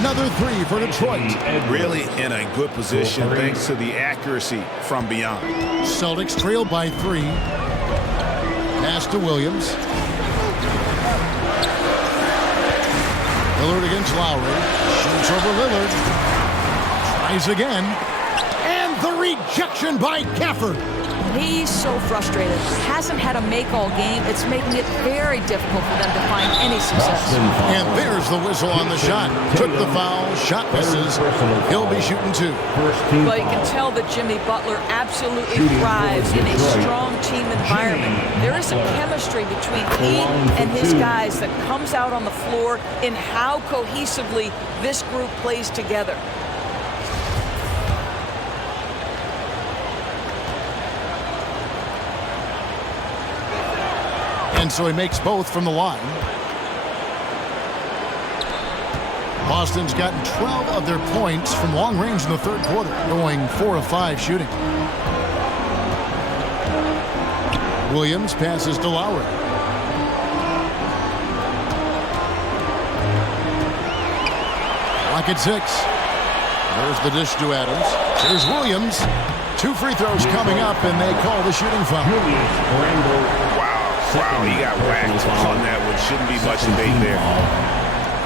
Another 3 for Detroit. Really in a good position thanks to the accuracy from beyond. Celtics trail by 3. Pass to Williams. Lillard against Lowry. Shoots over Lillard. Tries again. And the rejection by Gafford. He's so frustrated. Hasn't had a make all game. It's making it very difficult for them to find any success. And there's the whistle on the shot. Took the foul. Shot misses. He'll be shooting 2. Well, you can tell that Jimmy Butler absolutely thrives in a strong team environment. There is a chemistry between he and his guys that comes out on the floor in how cohesively this group plays together. And so he makes both from the line. Boston's gotten 12 of their points from long range in the 3rd quarter, going 4 of 5 shooting. Williams passes to Lowry. Clock at 6. There's the dish to Adams. Here's Williams. 2 free throws coming up, and they call the shooting foul. Wow, he got whacked on that one. Shouldn't be much debate there.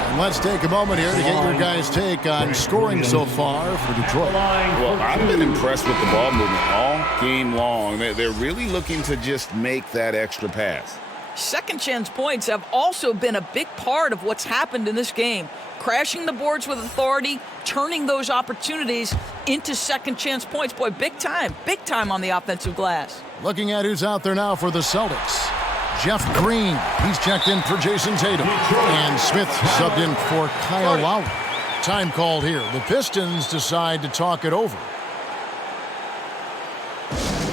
And let's take a moment here to get your guys' take on scoring so far for Detroit. Well, I've been impressed with the ball movement all game long. They're really looking to just make that extra pass. Second chance points have also been a big part of what's happened in this game. Crashing the boards with authority, turning those opportunities into second chance points. Boy, big time on the offensive glass. Looking at who's out there now for the Celtics. Jeff Green, he's checked in for Jason Tatum. And Smith subbed in for Kyle Lowry. Time called here. The Pistons decide to talk it over.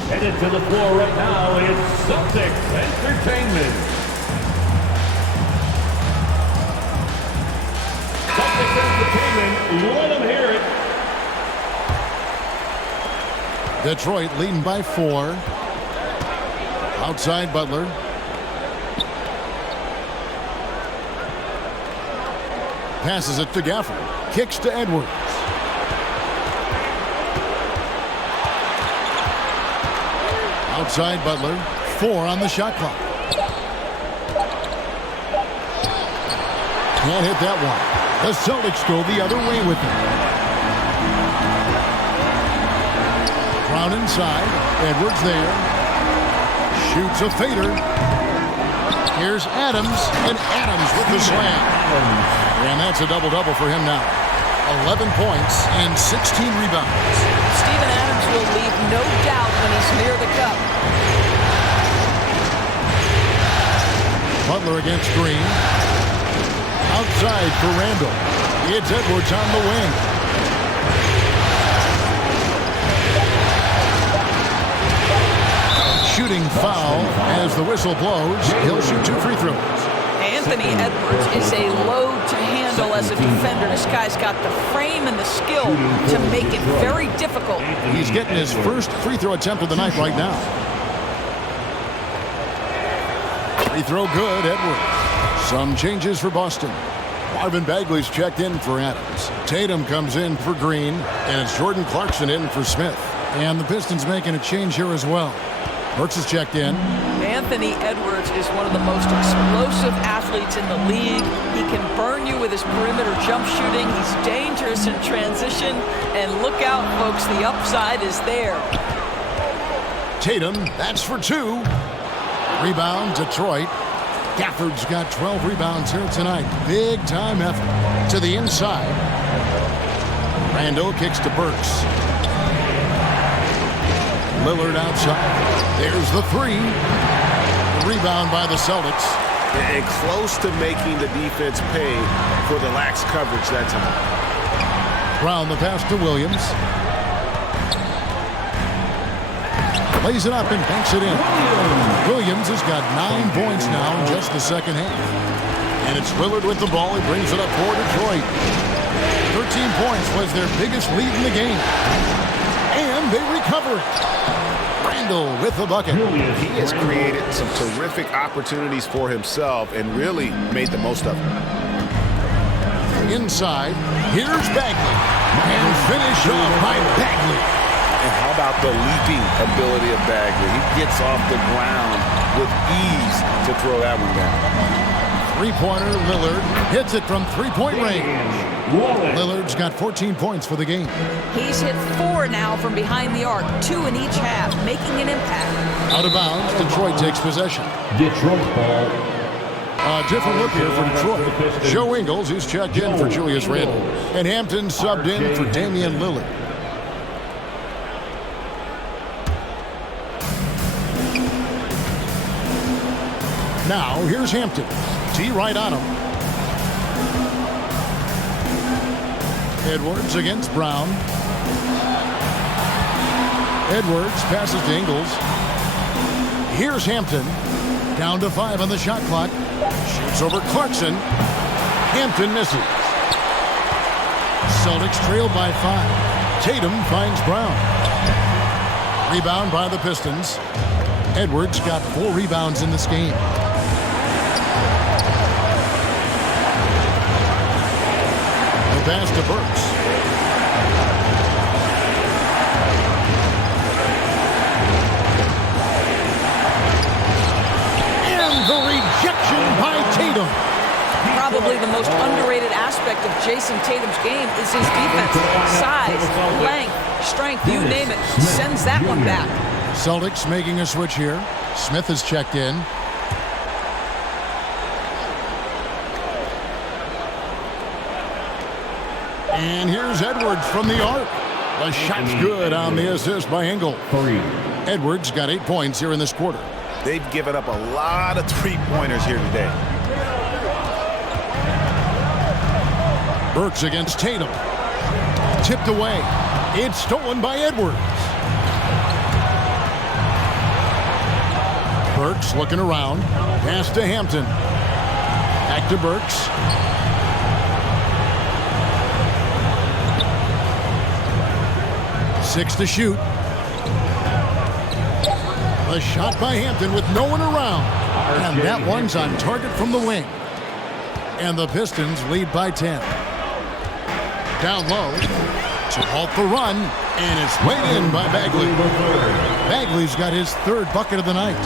Headed to the floor right now, it's Celtics Entertainment. Celtics Entertainment, let them hear it. Detroit leading by 4. Outside Butler. passes it to Gafford. Kicks to Edwards. Outside Butler. 4 on the shot clock. Can't hit that one. The Celtics go the other way with it. Brown inside. Edwards there. Shoots a fader. Here's Adams, and Adams with the slam. And that's a double-double for him now. 11 points and 16 rebounds. Steven Adams will leave no doubt when he's near the cup. Butler against Green. Outside for Randall. It's Edwards on the wing. Shooting foul as the whistle blows. He'll shoot 2 free throws. Anthony Edwards is a load to handle as a defender. This guy's got the frame and the skill to make it very difficult. He's getting his first free throw attempt of the night right now. Free throw good, Edwards. Some changes for Boston. Marvin Bagley's checked in for Adams. Tatum comes in for Green, and it's Jordan Clarkson in for Smith. And the Pistons making a change here as well. Burks is checked in. Anthony Edwards is one of the most explosive athletes in the league. He can burn you with his perimeter jump shooting. He's dangerous in transition. And look out, folks, the upside is there. Tatum, that's for 2. Rebound, Detroit. Gafford's got 12 rebounds here tonight. Big time effort. To the inside. Randall kicks to Burks. Lillard outside. There's the 3. Rebound by the Celtics. And close to making the defense pay for the lax coverage that time. Brown the pass to Williams. Lays it up and banks it in. Williams has got 9 points now in just the second half. And it's Lillard with the ball. He brings it up for Detroit. 13 points was their biggest lead in the game. And they recover it. Randall with the bucket. He has created some terrific opportunities for himself and really made the most of them. Inside, here's Bagley. And finish off by Bagley. And how about the leaping ability of Bagley? He gets off the ground with ease to throw that one down. Three-pointer, Lillard hits it from three-point range. Lillard's got 14 points for the game. He's hit 4 now from behind the arc, 2 in each half, making an impact. Out of bounds, Detroit takes possession. Detroit ball. A different look here for Detroit. Joe Ingles, he's checked in for Julius Randle. And Hampton subbed in for Damian Lillard. Now, here's Hampton. T right on him. Edwards against Brown. Edwards passes to Ingles. Here's Hampton. Down to 5 on the shot clock. Shoots over Clarkson. Hampton misses. Celtics trail by 5. Tatum finds Brown. Rebound by the Pistons. Edwards got 4 rebounds in this game. The pass to Burks. And the rejection by Tatum. Probably the most underrated aspect of Jason Tatum's game is his defense. Size, length, strength, you name it. Sends that one back. Celtics making a switch here. Smith is checked in. And here's Edwards from the arc. The shot's good on the assist by Engel. Edwards got 8 points here in this quarter. They've given up a lot of three-pointers here today. Burks against Tatum. Tipped away. It's stolen by Edwards. Burks looking around. Pass to Hampton. Back to Burks. Six to shoot. A shot by Hampton with no one around. And that one's on target from the wing. And the Pistons lead by 10. Down low to halt the run, and it's laid in by Bagley. Bagley's got his third bucket of the night.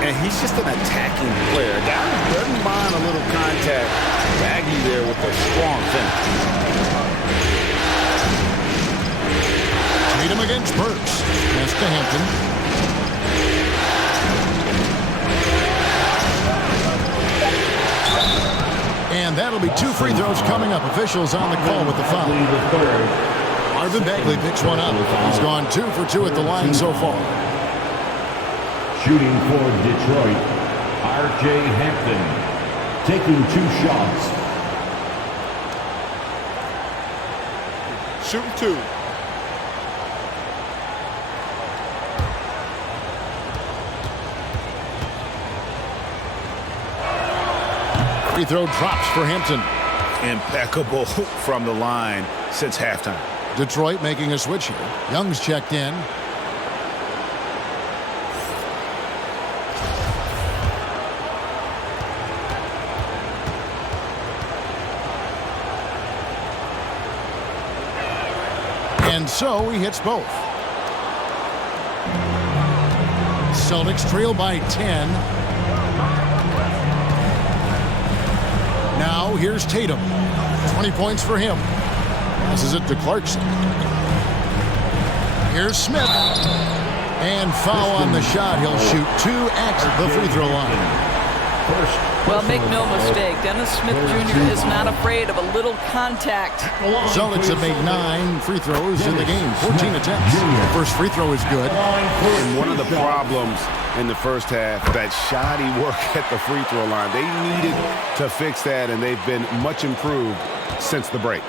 And he's just an attacking player. Down doesn't mind a little contact. Bagley there with a strong finish. Tatum against Burks. Pass to Hampton. And that'll be 2 free throws coming up. Officials on the call with the foul. Marvin Bagley picks one up. He's gone 2 for 2 at the line so far. Shooting for Detroit, R.J. Hampton, taking 2 shots. Shooting 2. Free throw drops for Hampton. Impeccable from the line since halftime. Detroit making a switch here. Young's checked in. And so he hits both. Celtics trail by 10. Now here's Tatum. 20 points for him. Passes it to Clarkson. Here's Smith. And foul on the shot. He'll shoot 2 at the free throw line. Well, make no mistake, Dennis Smith Jr. is not afraid of a little contact. Celtics have made 9 free throws in the game, 14 attempts. First free throw is good. And one of the problems in the first half, that shoddy work at the free throw line. They needed to fix that, and they've been much improved since the break.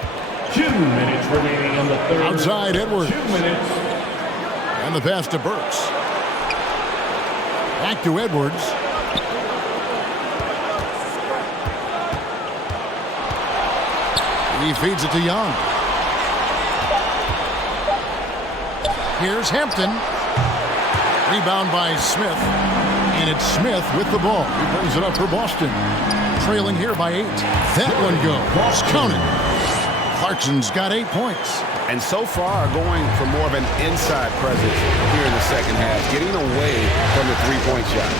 2 minutes remaining on the third. Outside Edwards. 2 minutes. And the pass to Burks. Back to Edwards. He feeds it to Young. Here's Hampton. Rebound by Smith. And it's Smith with the ball. He brings it up for Boston. Trailing here by 8. That one goes. Counted. Clarkson's got 8 points. And so far, going for more of an inside presence here in the second half, getting away from the three-point shot.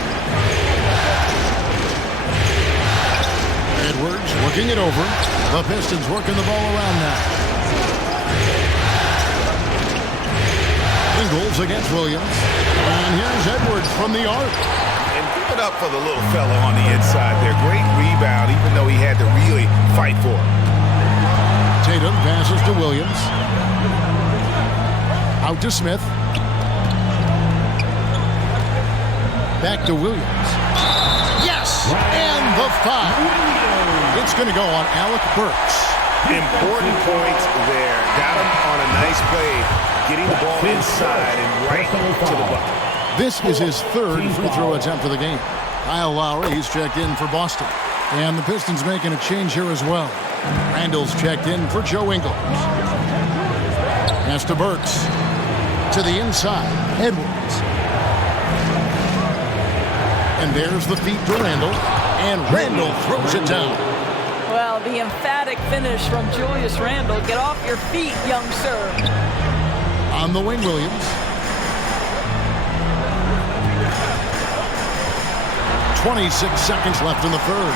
Edwards looking it over. The Pistons working the ball around now. Ingles against Williams. And here's Edwards from the arc. And give it up for the little fella on the inside there. Great rebound, even though he had to really fight for it. Tatum passes to Williams. Out to Smith. Back to Williams. Yes! And the foul. It's going to go on Alec Burks. Important points there. Got him on a nice play, getting the ball inside and right to the bucket. This is his third free throw attempt of the game. Kyle Lowry, he's checked in for Boston. And the Pistons making a change here as well. Randall's checked in for Joe Ingles. Pass to Burks. To the inside, Edwards. And there's the feed to Randall. And Randall throws it down. Well, the emphatic finish from Julius Randle. Get off your feet, young sir. On the wing, Williams. 26 seconds left in the third.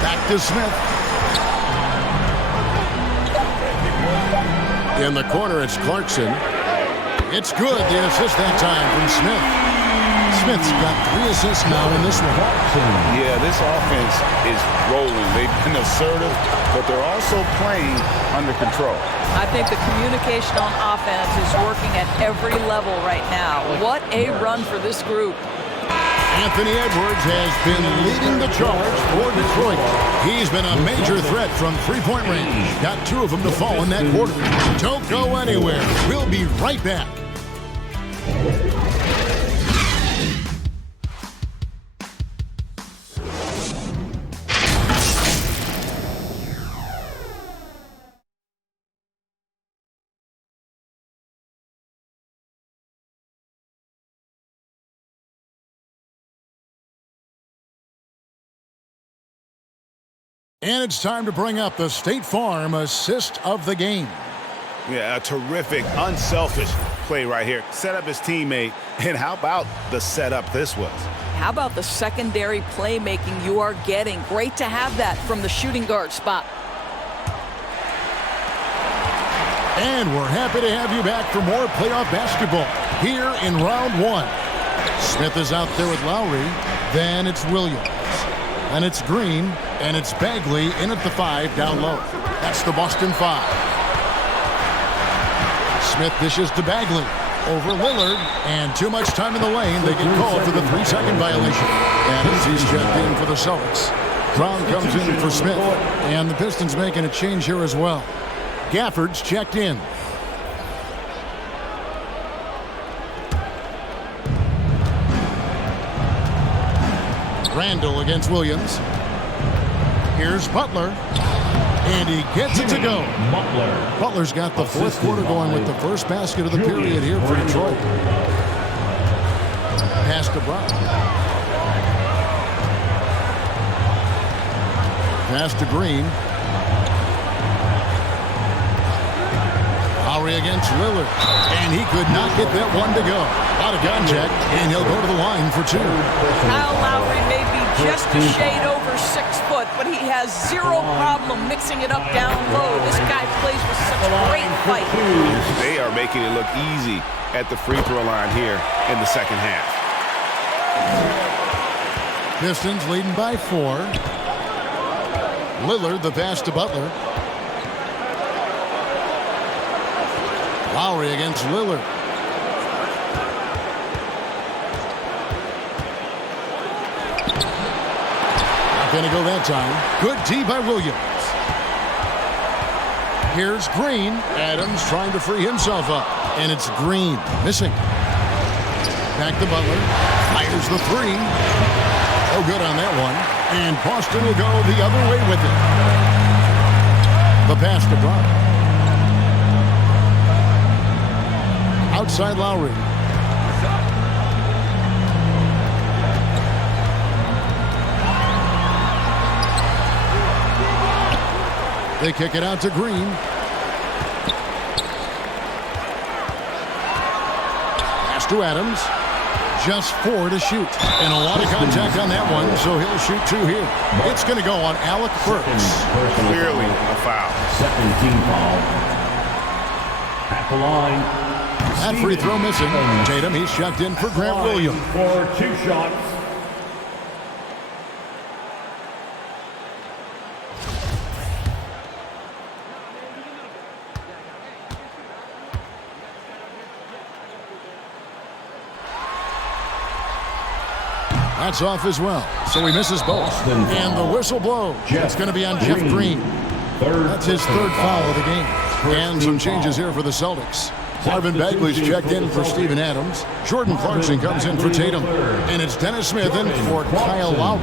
Back to Smith. In the corner, it's Clarkson. It's good. The assist that time from Smith. Smith's got 3 assists now in this one. Yeah, this offense is rolling. They've been assertive, but they're also playing under control. I think the communication on offense is working at every level right now. What a run for this group. Anthony Edwards has been leading the charge for Detroit. He's been a major threat from three-point range. Got 2 of them to fall in that quarter. Don't go anywhere. We'll be right back. And it's time to bring up the State Farm assist of the game. Yeah, a terrific, unselfish play right here. Set up his teammate, and how about the setup this was? How about the secondary playmaking you are getting? Great to have that from the shooting guard spot. And we're happy to have you back for more playoff basketball here in round one. Smith is out there with Lowry. Then it's Williams. And it's Green. And it's Bagley in at the 5 down low. That's the Boston 5. Smith dishes to Bagley. Over Lillard. And too much time in the lane. They get called for the 3-second violation. And as he's checked in for the Celtics. Brown comes in for Smith. And the Pistons making a change here as well. Gafford's checked in. Randall against Williams. Here's Butler. And he gets it to go. Butler's got the fourth quarter going with the first basket of the period here for Detroit. Pass to Brown. Pass to Green. Lowry against Lillard. And he could not get that one to go. Out of contact, and he'll go to the line for 2. Kyle Lowry may be just a shade over 6 foot, but he has zero problem mixing it up down low. This guy plays with such great fight. They are making it look easy at the free throw line here in the second half. Pistons leading by 4. Lillard, the pass to Butler. Lowry against Lillard. Not going to go that time. Good D by Williams. Here's Green. Adams trying to free himself up. And it's Green missing. Back to Butler. Fires the 3. Oh, good on that one. And Boston will go the other way with it. The pass to Brown. Outside Lowry. They kick it out to Green. Pass to Adams. Just 4 to shoot. And a lot of contact on that one, so he'll shoot 2 here. It's going to go on Alec Burks. Clearly a foul. Second team foul. At the line. That free throw missing. Tatum, he's checked in for Grant Williams. For 2 shots. That's off as well. So he misses both. And the whistle blows. It's going to be on Jeff Green. That's his 3rd foul of the game. And some changes here for the Celtics. Marvin Bagley's checked in for Steven Adams. Jordan Clarkson comes in for Tatum. And it's Dennis Smith in for Kyle Lowry.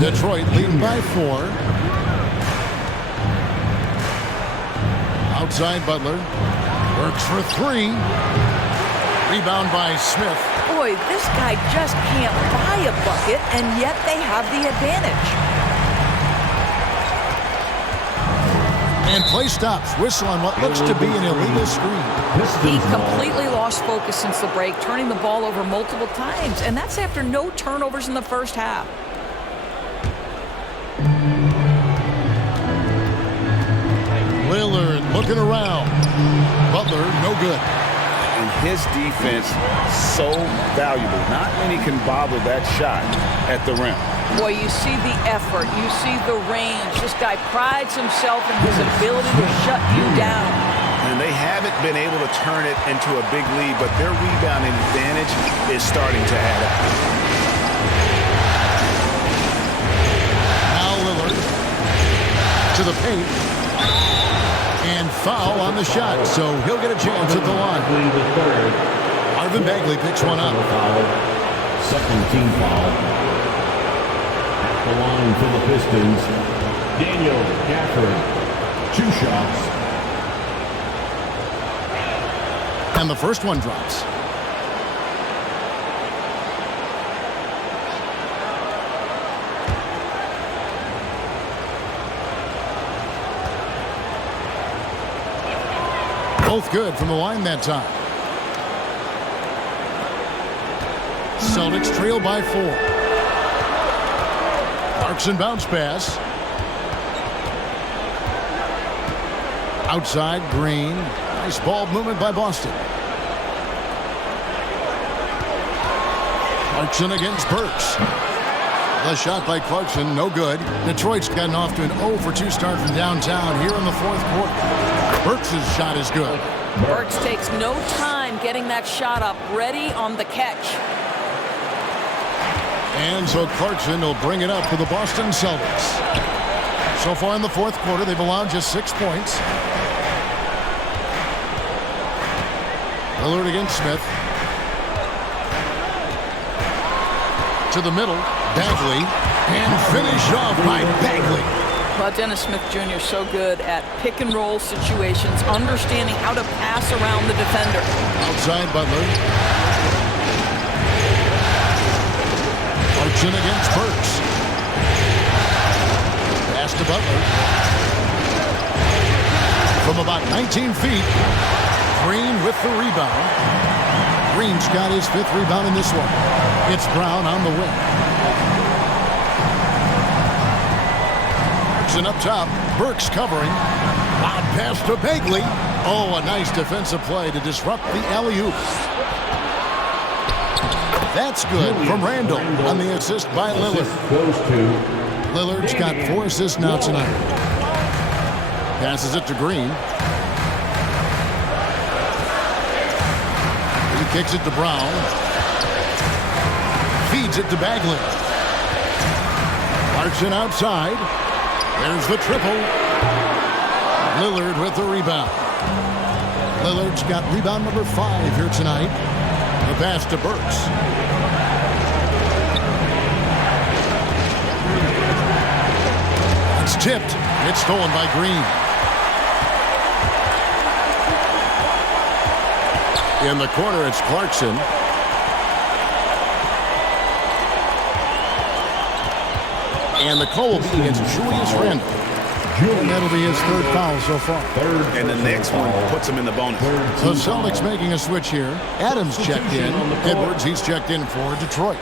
Detroit leading by 4. Outside Butler. Works for 3. Rebound by Smith. Boy, this guy just can't buy a bucket, and yet they have the advantage. And play stops. Whistle on what looks to be an illegal screen. He completely lost focus since the break, turning the ball over multiple times, and that's after no turnovers in the first half. Lillard looking around. Butler, no good. And his defense, so valuable. Not many can bother that shot at the rim. Boy, you see the effort. You see the range. This guy prides himself in his ability to shut you down. And they haven't been able to turn it into a big lead, but their rebounding advantage is starting to add up. Now Lillard to the paint. And foul on the shot, so he'll get a chance at the line. Marvin Bagley picks one up. Second team foul. At the line for the Pistons, Daniel Gafford. 2 shots. And the first one drops. Both good from the line that time. Celtics trail by 4. Clarkson bounce pass. Outside, Green. Nice ball movement by Boston. Clarkson against Burks. The shot by Clarkson, no good. Detroit's gotten off to an 0-for-2 start from downtown here in the fourth quarter. Burks' shot is good. Burks takes no time getting that shot up, ready on the catch. And so Clarkson will bring it up for the Boston Celtics. So far in the fourth quarter, they've allowed just 6 points. Lillard against Smith. To the middle, Bagley, and finish off by Bagley. Well, Dennis Smith Jr. so good at pick-and-roll situations, understanding how to pass around the defender. Outside Butler. Clarkson against Burks. Pass to Butler. From about 19 feet, Green with the rebound. Green's got his 5th rebound in this one. It's Brown on the wing. Clarkson up top. Burks covering. Loud pass to Bagley. Oh, a nice defensive play to disrupt the alley-oop. That's good from Randall on the assist by Lillard. Lillard's got 4 assists now tonight. Passes it to Green. He kicks it to Brown. Feeds it to Bagley. Clarkson outside. There's the triple. Lillard with the rebound. Lillard's got rebound number 5 here tonight. The pass to Burks. It's tipped. It's stolen by Green. In the corner, it's Clarkson. And the call will be against Julius Randle. And that'll be his 3rd foul so far. And the next one puts him in the bonus. So Celtics making a switch here. Adams checked in. Edwards, he's checked in for Detroit.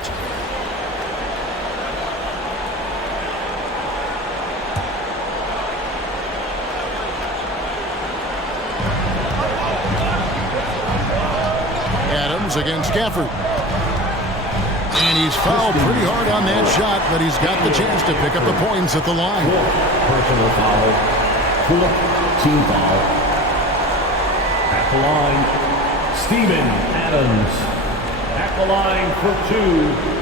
Adams against Gafford. And he's fouled pretty hard on that shot, but he's got the chance to pick up the points at the line. Personal foul. 4th team foul. At the line, Steven Adams. At the line for 2.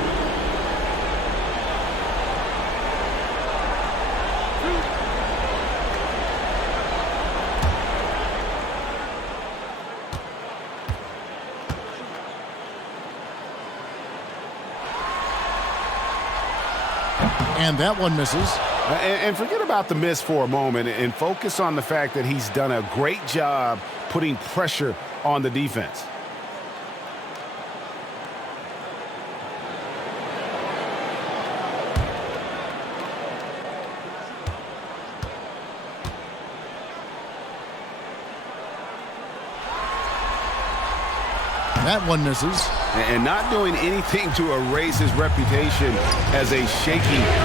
And that one misses. And forget about the miss for a moment and focus on the fact that he's done a great job putting pressure on the defense. That one misses. And not doing anything to erase his reputation as a shaky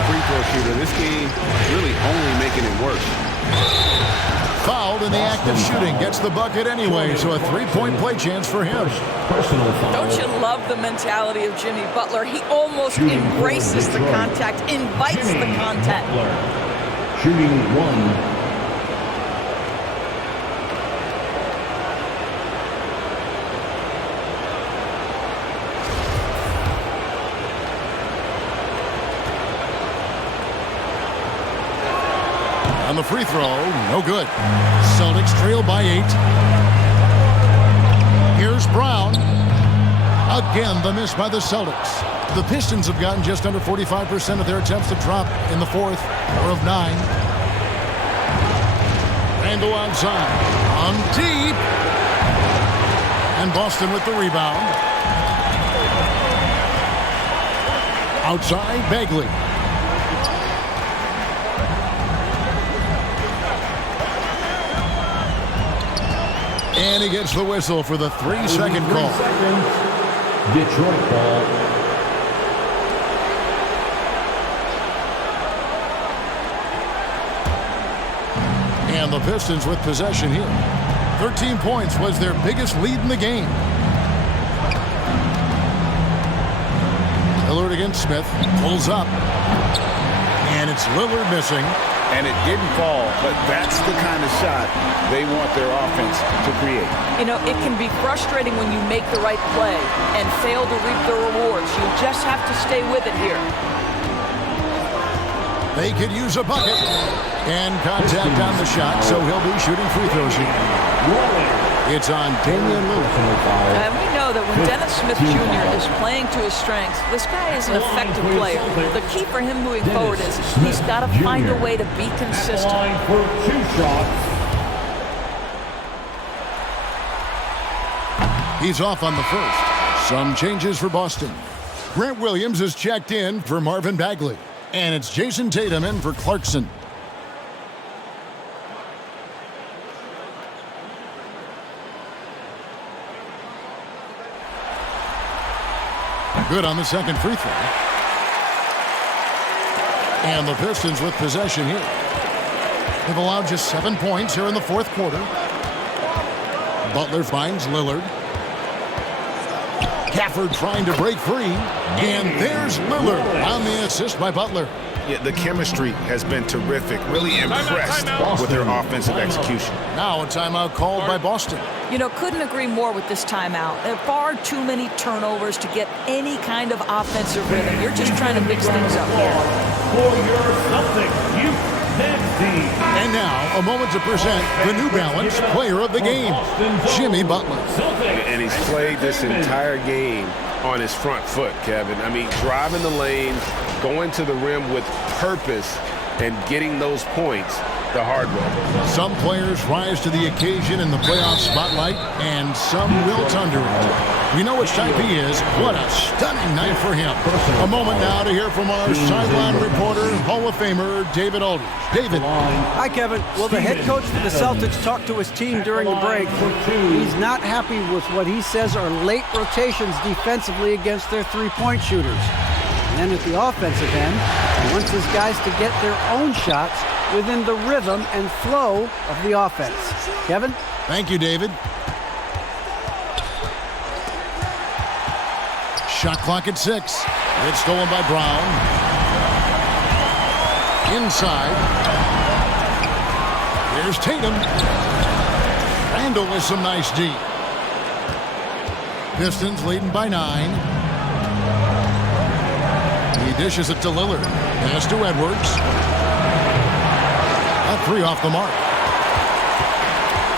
free throw shooter. This game really only making it worse. Fouled in the act of shooting. Gets the bucket anyway, so a 3-point play chance for him. Don't you love the mentality of Jimmy Butler? He almost embraces the contact, invites the contact. Shooting 1. On the free throw, no good. Celtics trail by 8. Here's Brown. Again, the miss by the Celtics. The Pistons have gotten just under 45% of their attempts to drop in the fourth, 4 of 9. Randall outside. On deep. And Boston with the rebound. Outside, Bagley. And he gets the whistle for the 3-second call. Detroit ball. And the Pistons with possession here. 13 points was their biggest lead in the game. Lillard against Smith. Pulls up. And it's Lillard missing. And it didn't fall, but that's the kind of shot they want their offense to create. You know, it can be frustrating when you make the right play and fail to reap the rewards. You just have to stay with it here. They could use a bucket. And contact on the shot, so he'll be shooting free throws here. It's on Damian Lillard. And we know that when Dennis Smith Jr. is playing to his strengths, this guy is an effective player. The key for him moving forward is he's got to find a way to be consistent. For 2 shots. He's off on the first. Some changes for Boston. Grant Williams is checked in for Marvin Bagley. And it's Jason Tatum in for Clarkson. Good on the second free throw. And the Pistons with possession here. They've allowed just 7 points here in the fourth quarter. Butler finds Lillard. Gafford trying to break free. And there's Lillard on the assist by Butler. Yeah, the chemistry has been terrific. Really impressed with their offensive execution. Now a timeout called by Boston. You know, couldn't agree more with this timeout. There are far too many turnovers to get any kind of offensive rhythm. You're just trying to mix things up here. For your Celtics, you And now, a moment to present the New Balance Player of the Game, Jimmy Butler. And he's played this entire game on his front foot, Kevin. I mean, driving the lane, going to the rim with purpose, and getting those points the hard way. Some players rise to the occasion in the playoff spotlight, and some wilt under it. We know which type he is. What a stunning night for him. A moment now to hear from our sideline reporter, Hall of Famer David Aldridge. David. Hi, Kevin. Well, the head coach for the Celtics talked to his team during the break. He's not happy with what he says are late rotations defensively against their three-point shooters. And then at the offensive end, he wants his guys to get their own shots within the rhythm and flow of the offense. Kevin? Thank you, David. Shot clock at 6. It's stolen by Brown. Inside. Here's Tatum. Randall with some nice D. Pistons leading by 9. He dishes it to Lillard. Pass to Edwards. A 3 off the mark.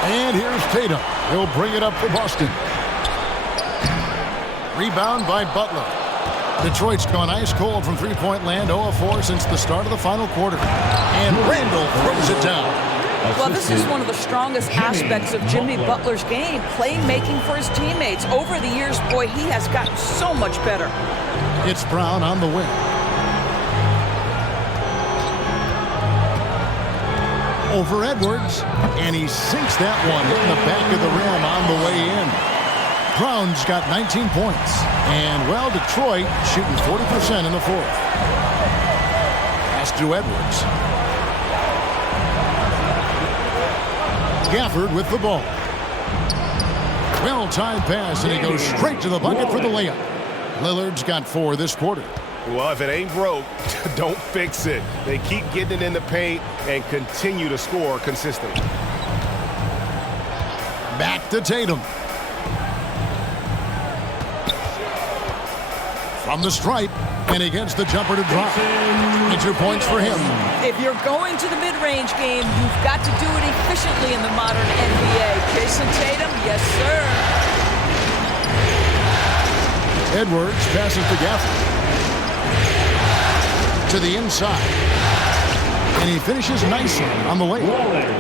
And here's Tatum. He'll bring it up for Boston. Rebound by Butler. Detroit's gone ice cold from three-point land, 0 of 4 since the start of the final quarter. And Randall throws it down. Well, this is one of the strongest aspects of Jimmy Butler's game, playmaking for his teammates. Over the years, boy, he has gotten so much better. It's Brown on the wing. Over Edwards, and he sinks that one, hitting the back of the rim on the way in. Brown's got 19 points, and, well, Detroit shooting 40% in the fourth. Pass to Edwards. Gafford with the ball. Well-timed pass, and he goes straight to the bucket for the layup. Lillard's got 4 this quarter. Well, if it ain't broke, don't fix it. They keep getting it in the paint and continue to score consistently. Back to Tatum. From the stripe, and he gets the jumper to drop. And 2 points for him. If you're going to the mid-range game, you've got to do it efficiently in the modern NBA. Jason Tatum, yes, sir. Edwards passes to Gafford. To the inside. And he finishes nicely on the layup.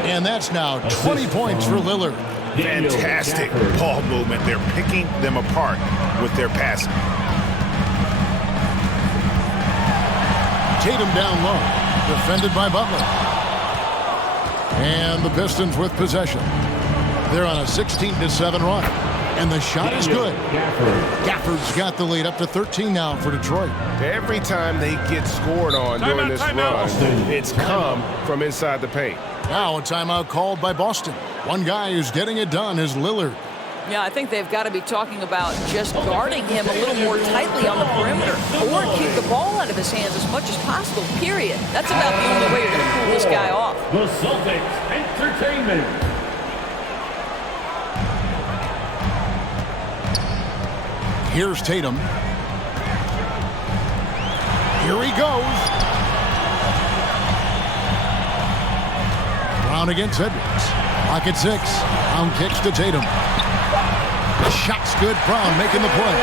And that's now 20 points for Lillard. Fantastic ball movement. They're picking them apart with their passing. Tatum down low. Defended by Butler. And the Pistons with possession. They're on a 16-7 run. And the shot is good. Gafford's got the lead up to 13 now for Detroit. Every time they get scored on during this run, it's come from inside the paint. Now a timeout called by Boston. One guy who's getting it done is Lillard. Yeah, I think they've got to be talking about just guarding him a little more tightly on the perimeter or keep the ball out of his hands as much as possible, period. That's about the only way you're going to cool this guy off. The Celtics Entertainment. Here's Tatum. Here he goes. Brown against Edwards. Lock at 6. Brown kicks to Tatum. The shot's good. Brown making the play.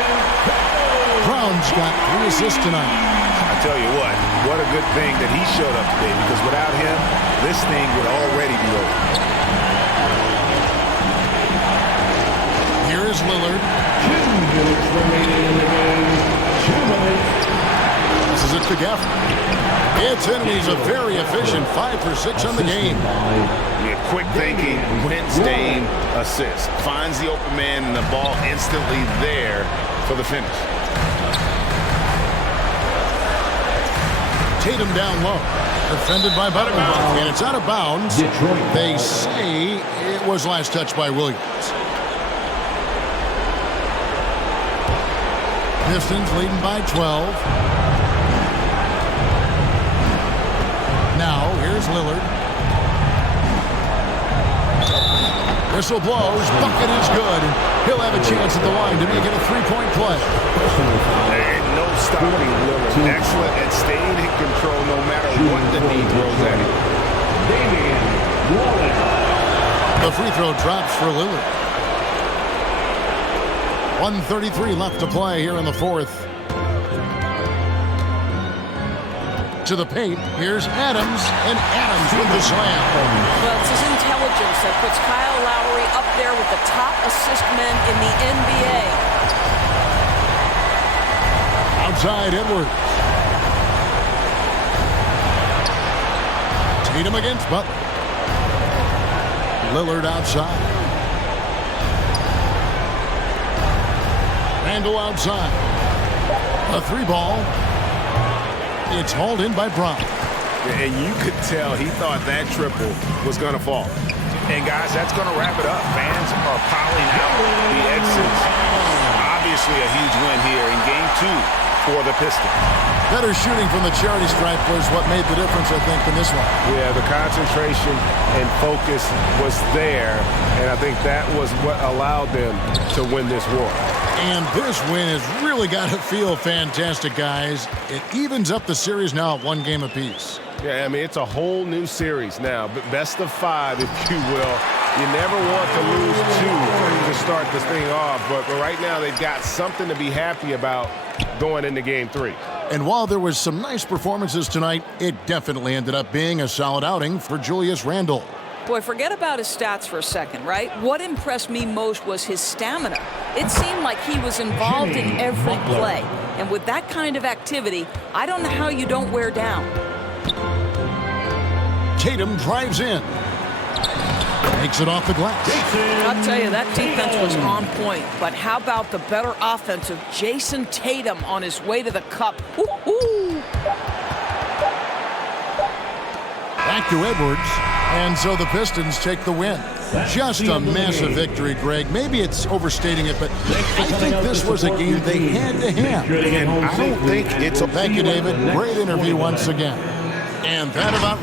Brown's got 3 assists tonight. I tell you what a good thing that he showed up today, because without him, this thing would already be over. Here is Lillard. 2 minutes remaining in the game. 2 minutes. This is it to Gafford. It's in, and he's a very efficient 5 for 6 on the game. Yeah, quick thinking, wins game, assist. Finds the open man and the ball instantly there for the finish. Tatum down low. Defended by Butler. And it's out of bounds. They say it was last touched by Williams. Pistons leading by 12. Now, here's Lillard. Whistle blows. Bucket is good. He'll have a chance at the line to make it a 3-point play. There ain't no stopping Lillard. Excellent at staying in control no matter what the knee throws at him. The free throw drops for Lillard. 1:33 left to play here in the fourth. To the paint, here's Adams, and Adams with the slam. Well, it's his intelligence that puts Kyle Lowry up there with the top assist men in the NBA. Outside Edwards. Tatum against Butler. Lillard outside. Randall outside. A 3-ball. It's hauled in by Brown. And you could tell he thought that triple was going to fall. And, guys, that's going to wrap it up. Fans are piling out the exits. Obviously a huge win here in Game 2 for the Pistons. Better shooting from the charity stripe was what made the difference, I think, in this one. Yeah, the concentration and focus was there, and I think that was what allowed them to win this war. And this win has really got to feel fantastic, guys. It evens up the series now at 1 game apiece. Yeah, I mean, it's a whole new series now, but best of 5, if you will. You never want to lose 2 to start this thing off, but right now they've got something to be happy about going into Game 3. And while there was some nice performances tonight, it definitely ended up being a solid outing for Julius Randle. Boy, forget about his stats for a second, right? What impressed me most was his stamina. It seemed like he was involved in every play. And with that kind of activity, I don't know how you don't wear down. Tatum drives in. Takes it off the glass. I'll tell you, that defense was on point. But how about the better offense of Jason Tatum on his way to the cup? Woo-hoo! Back to Edwards. And so the Pistons take the win. Just a massive victory, Greg. Maybe it's overstating it, but I think this was a game they had to have. And I don't think it's a... Thank you, David. Great interview once again. And that about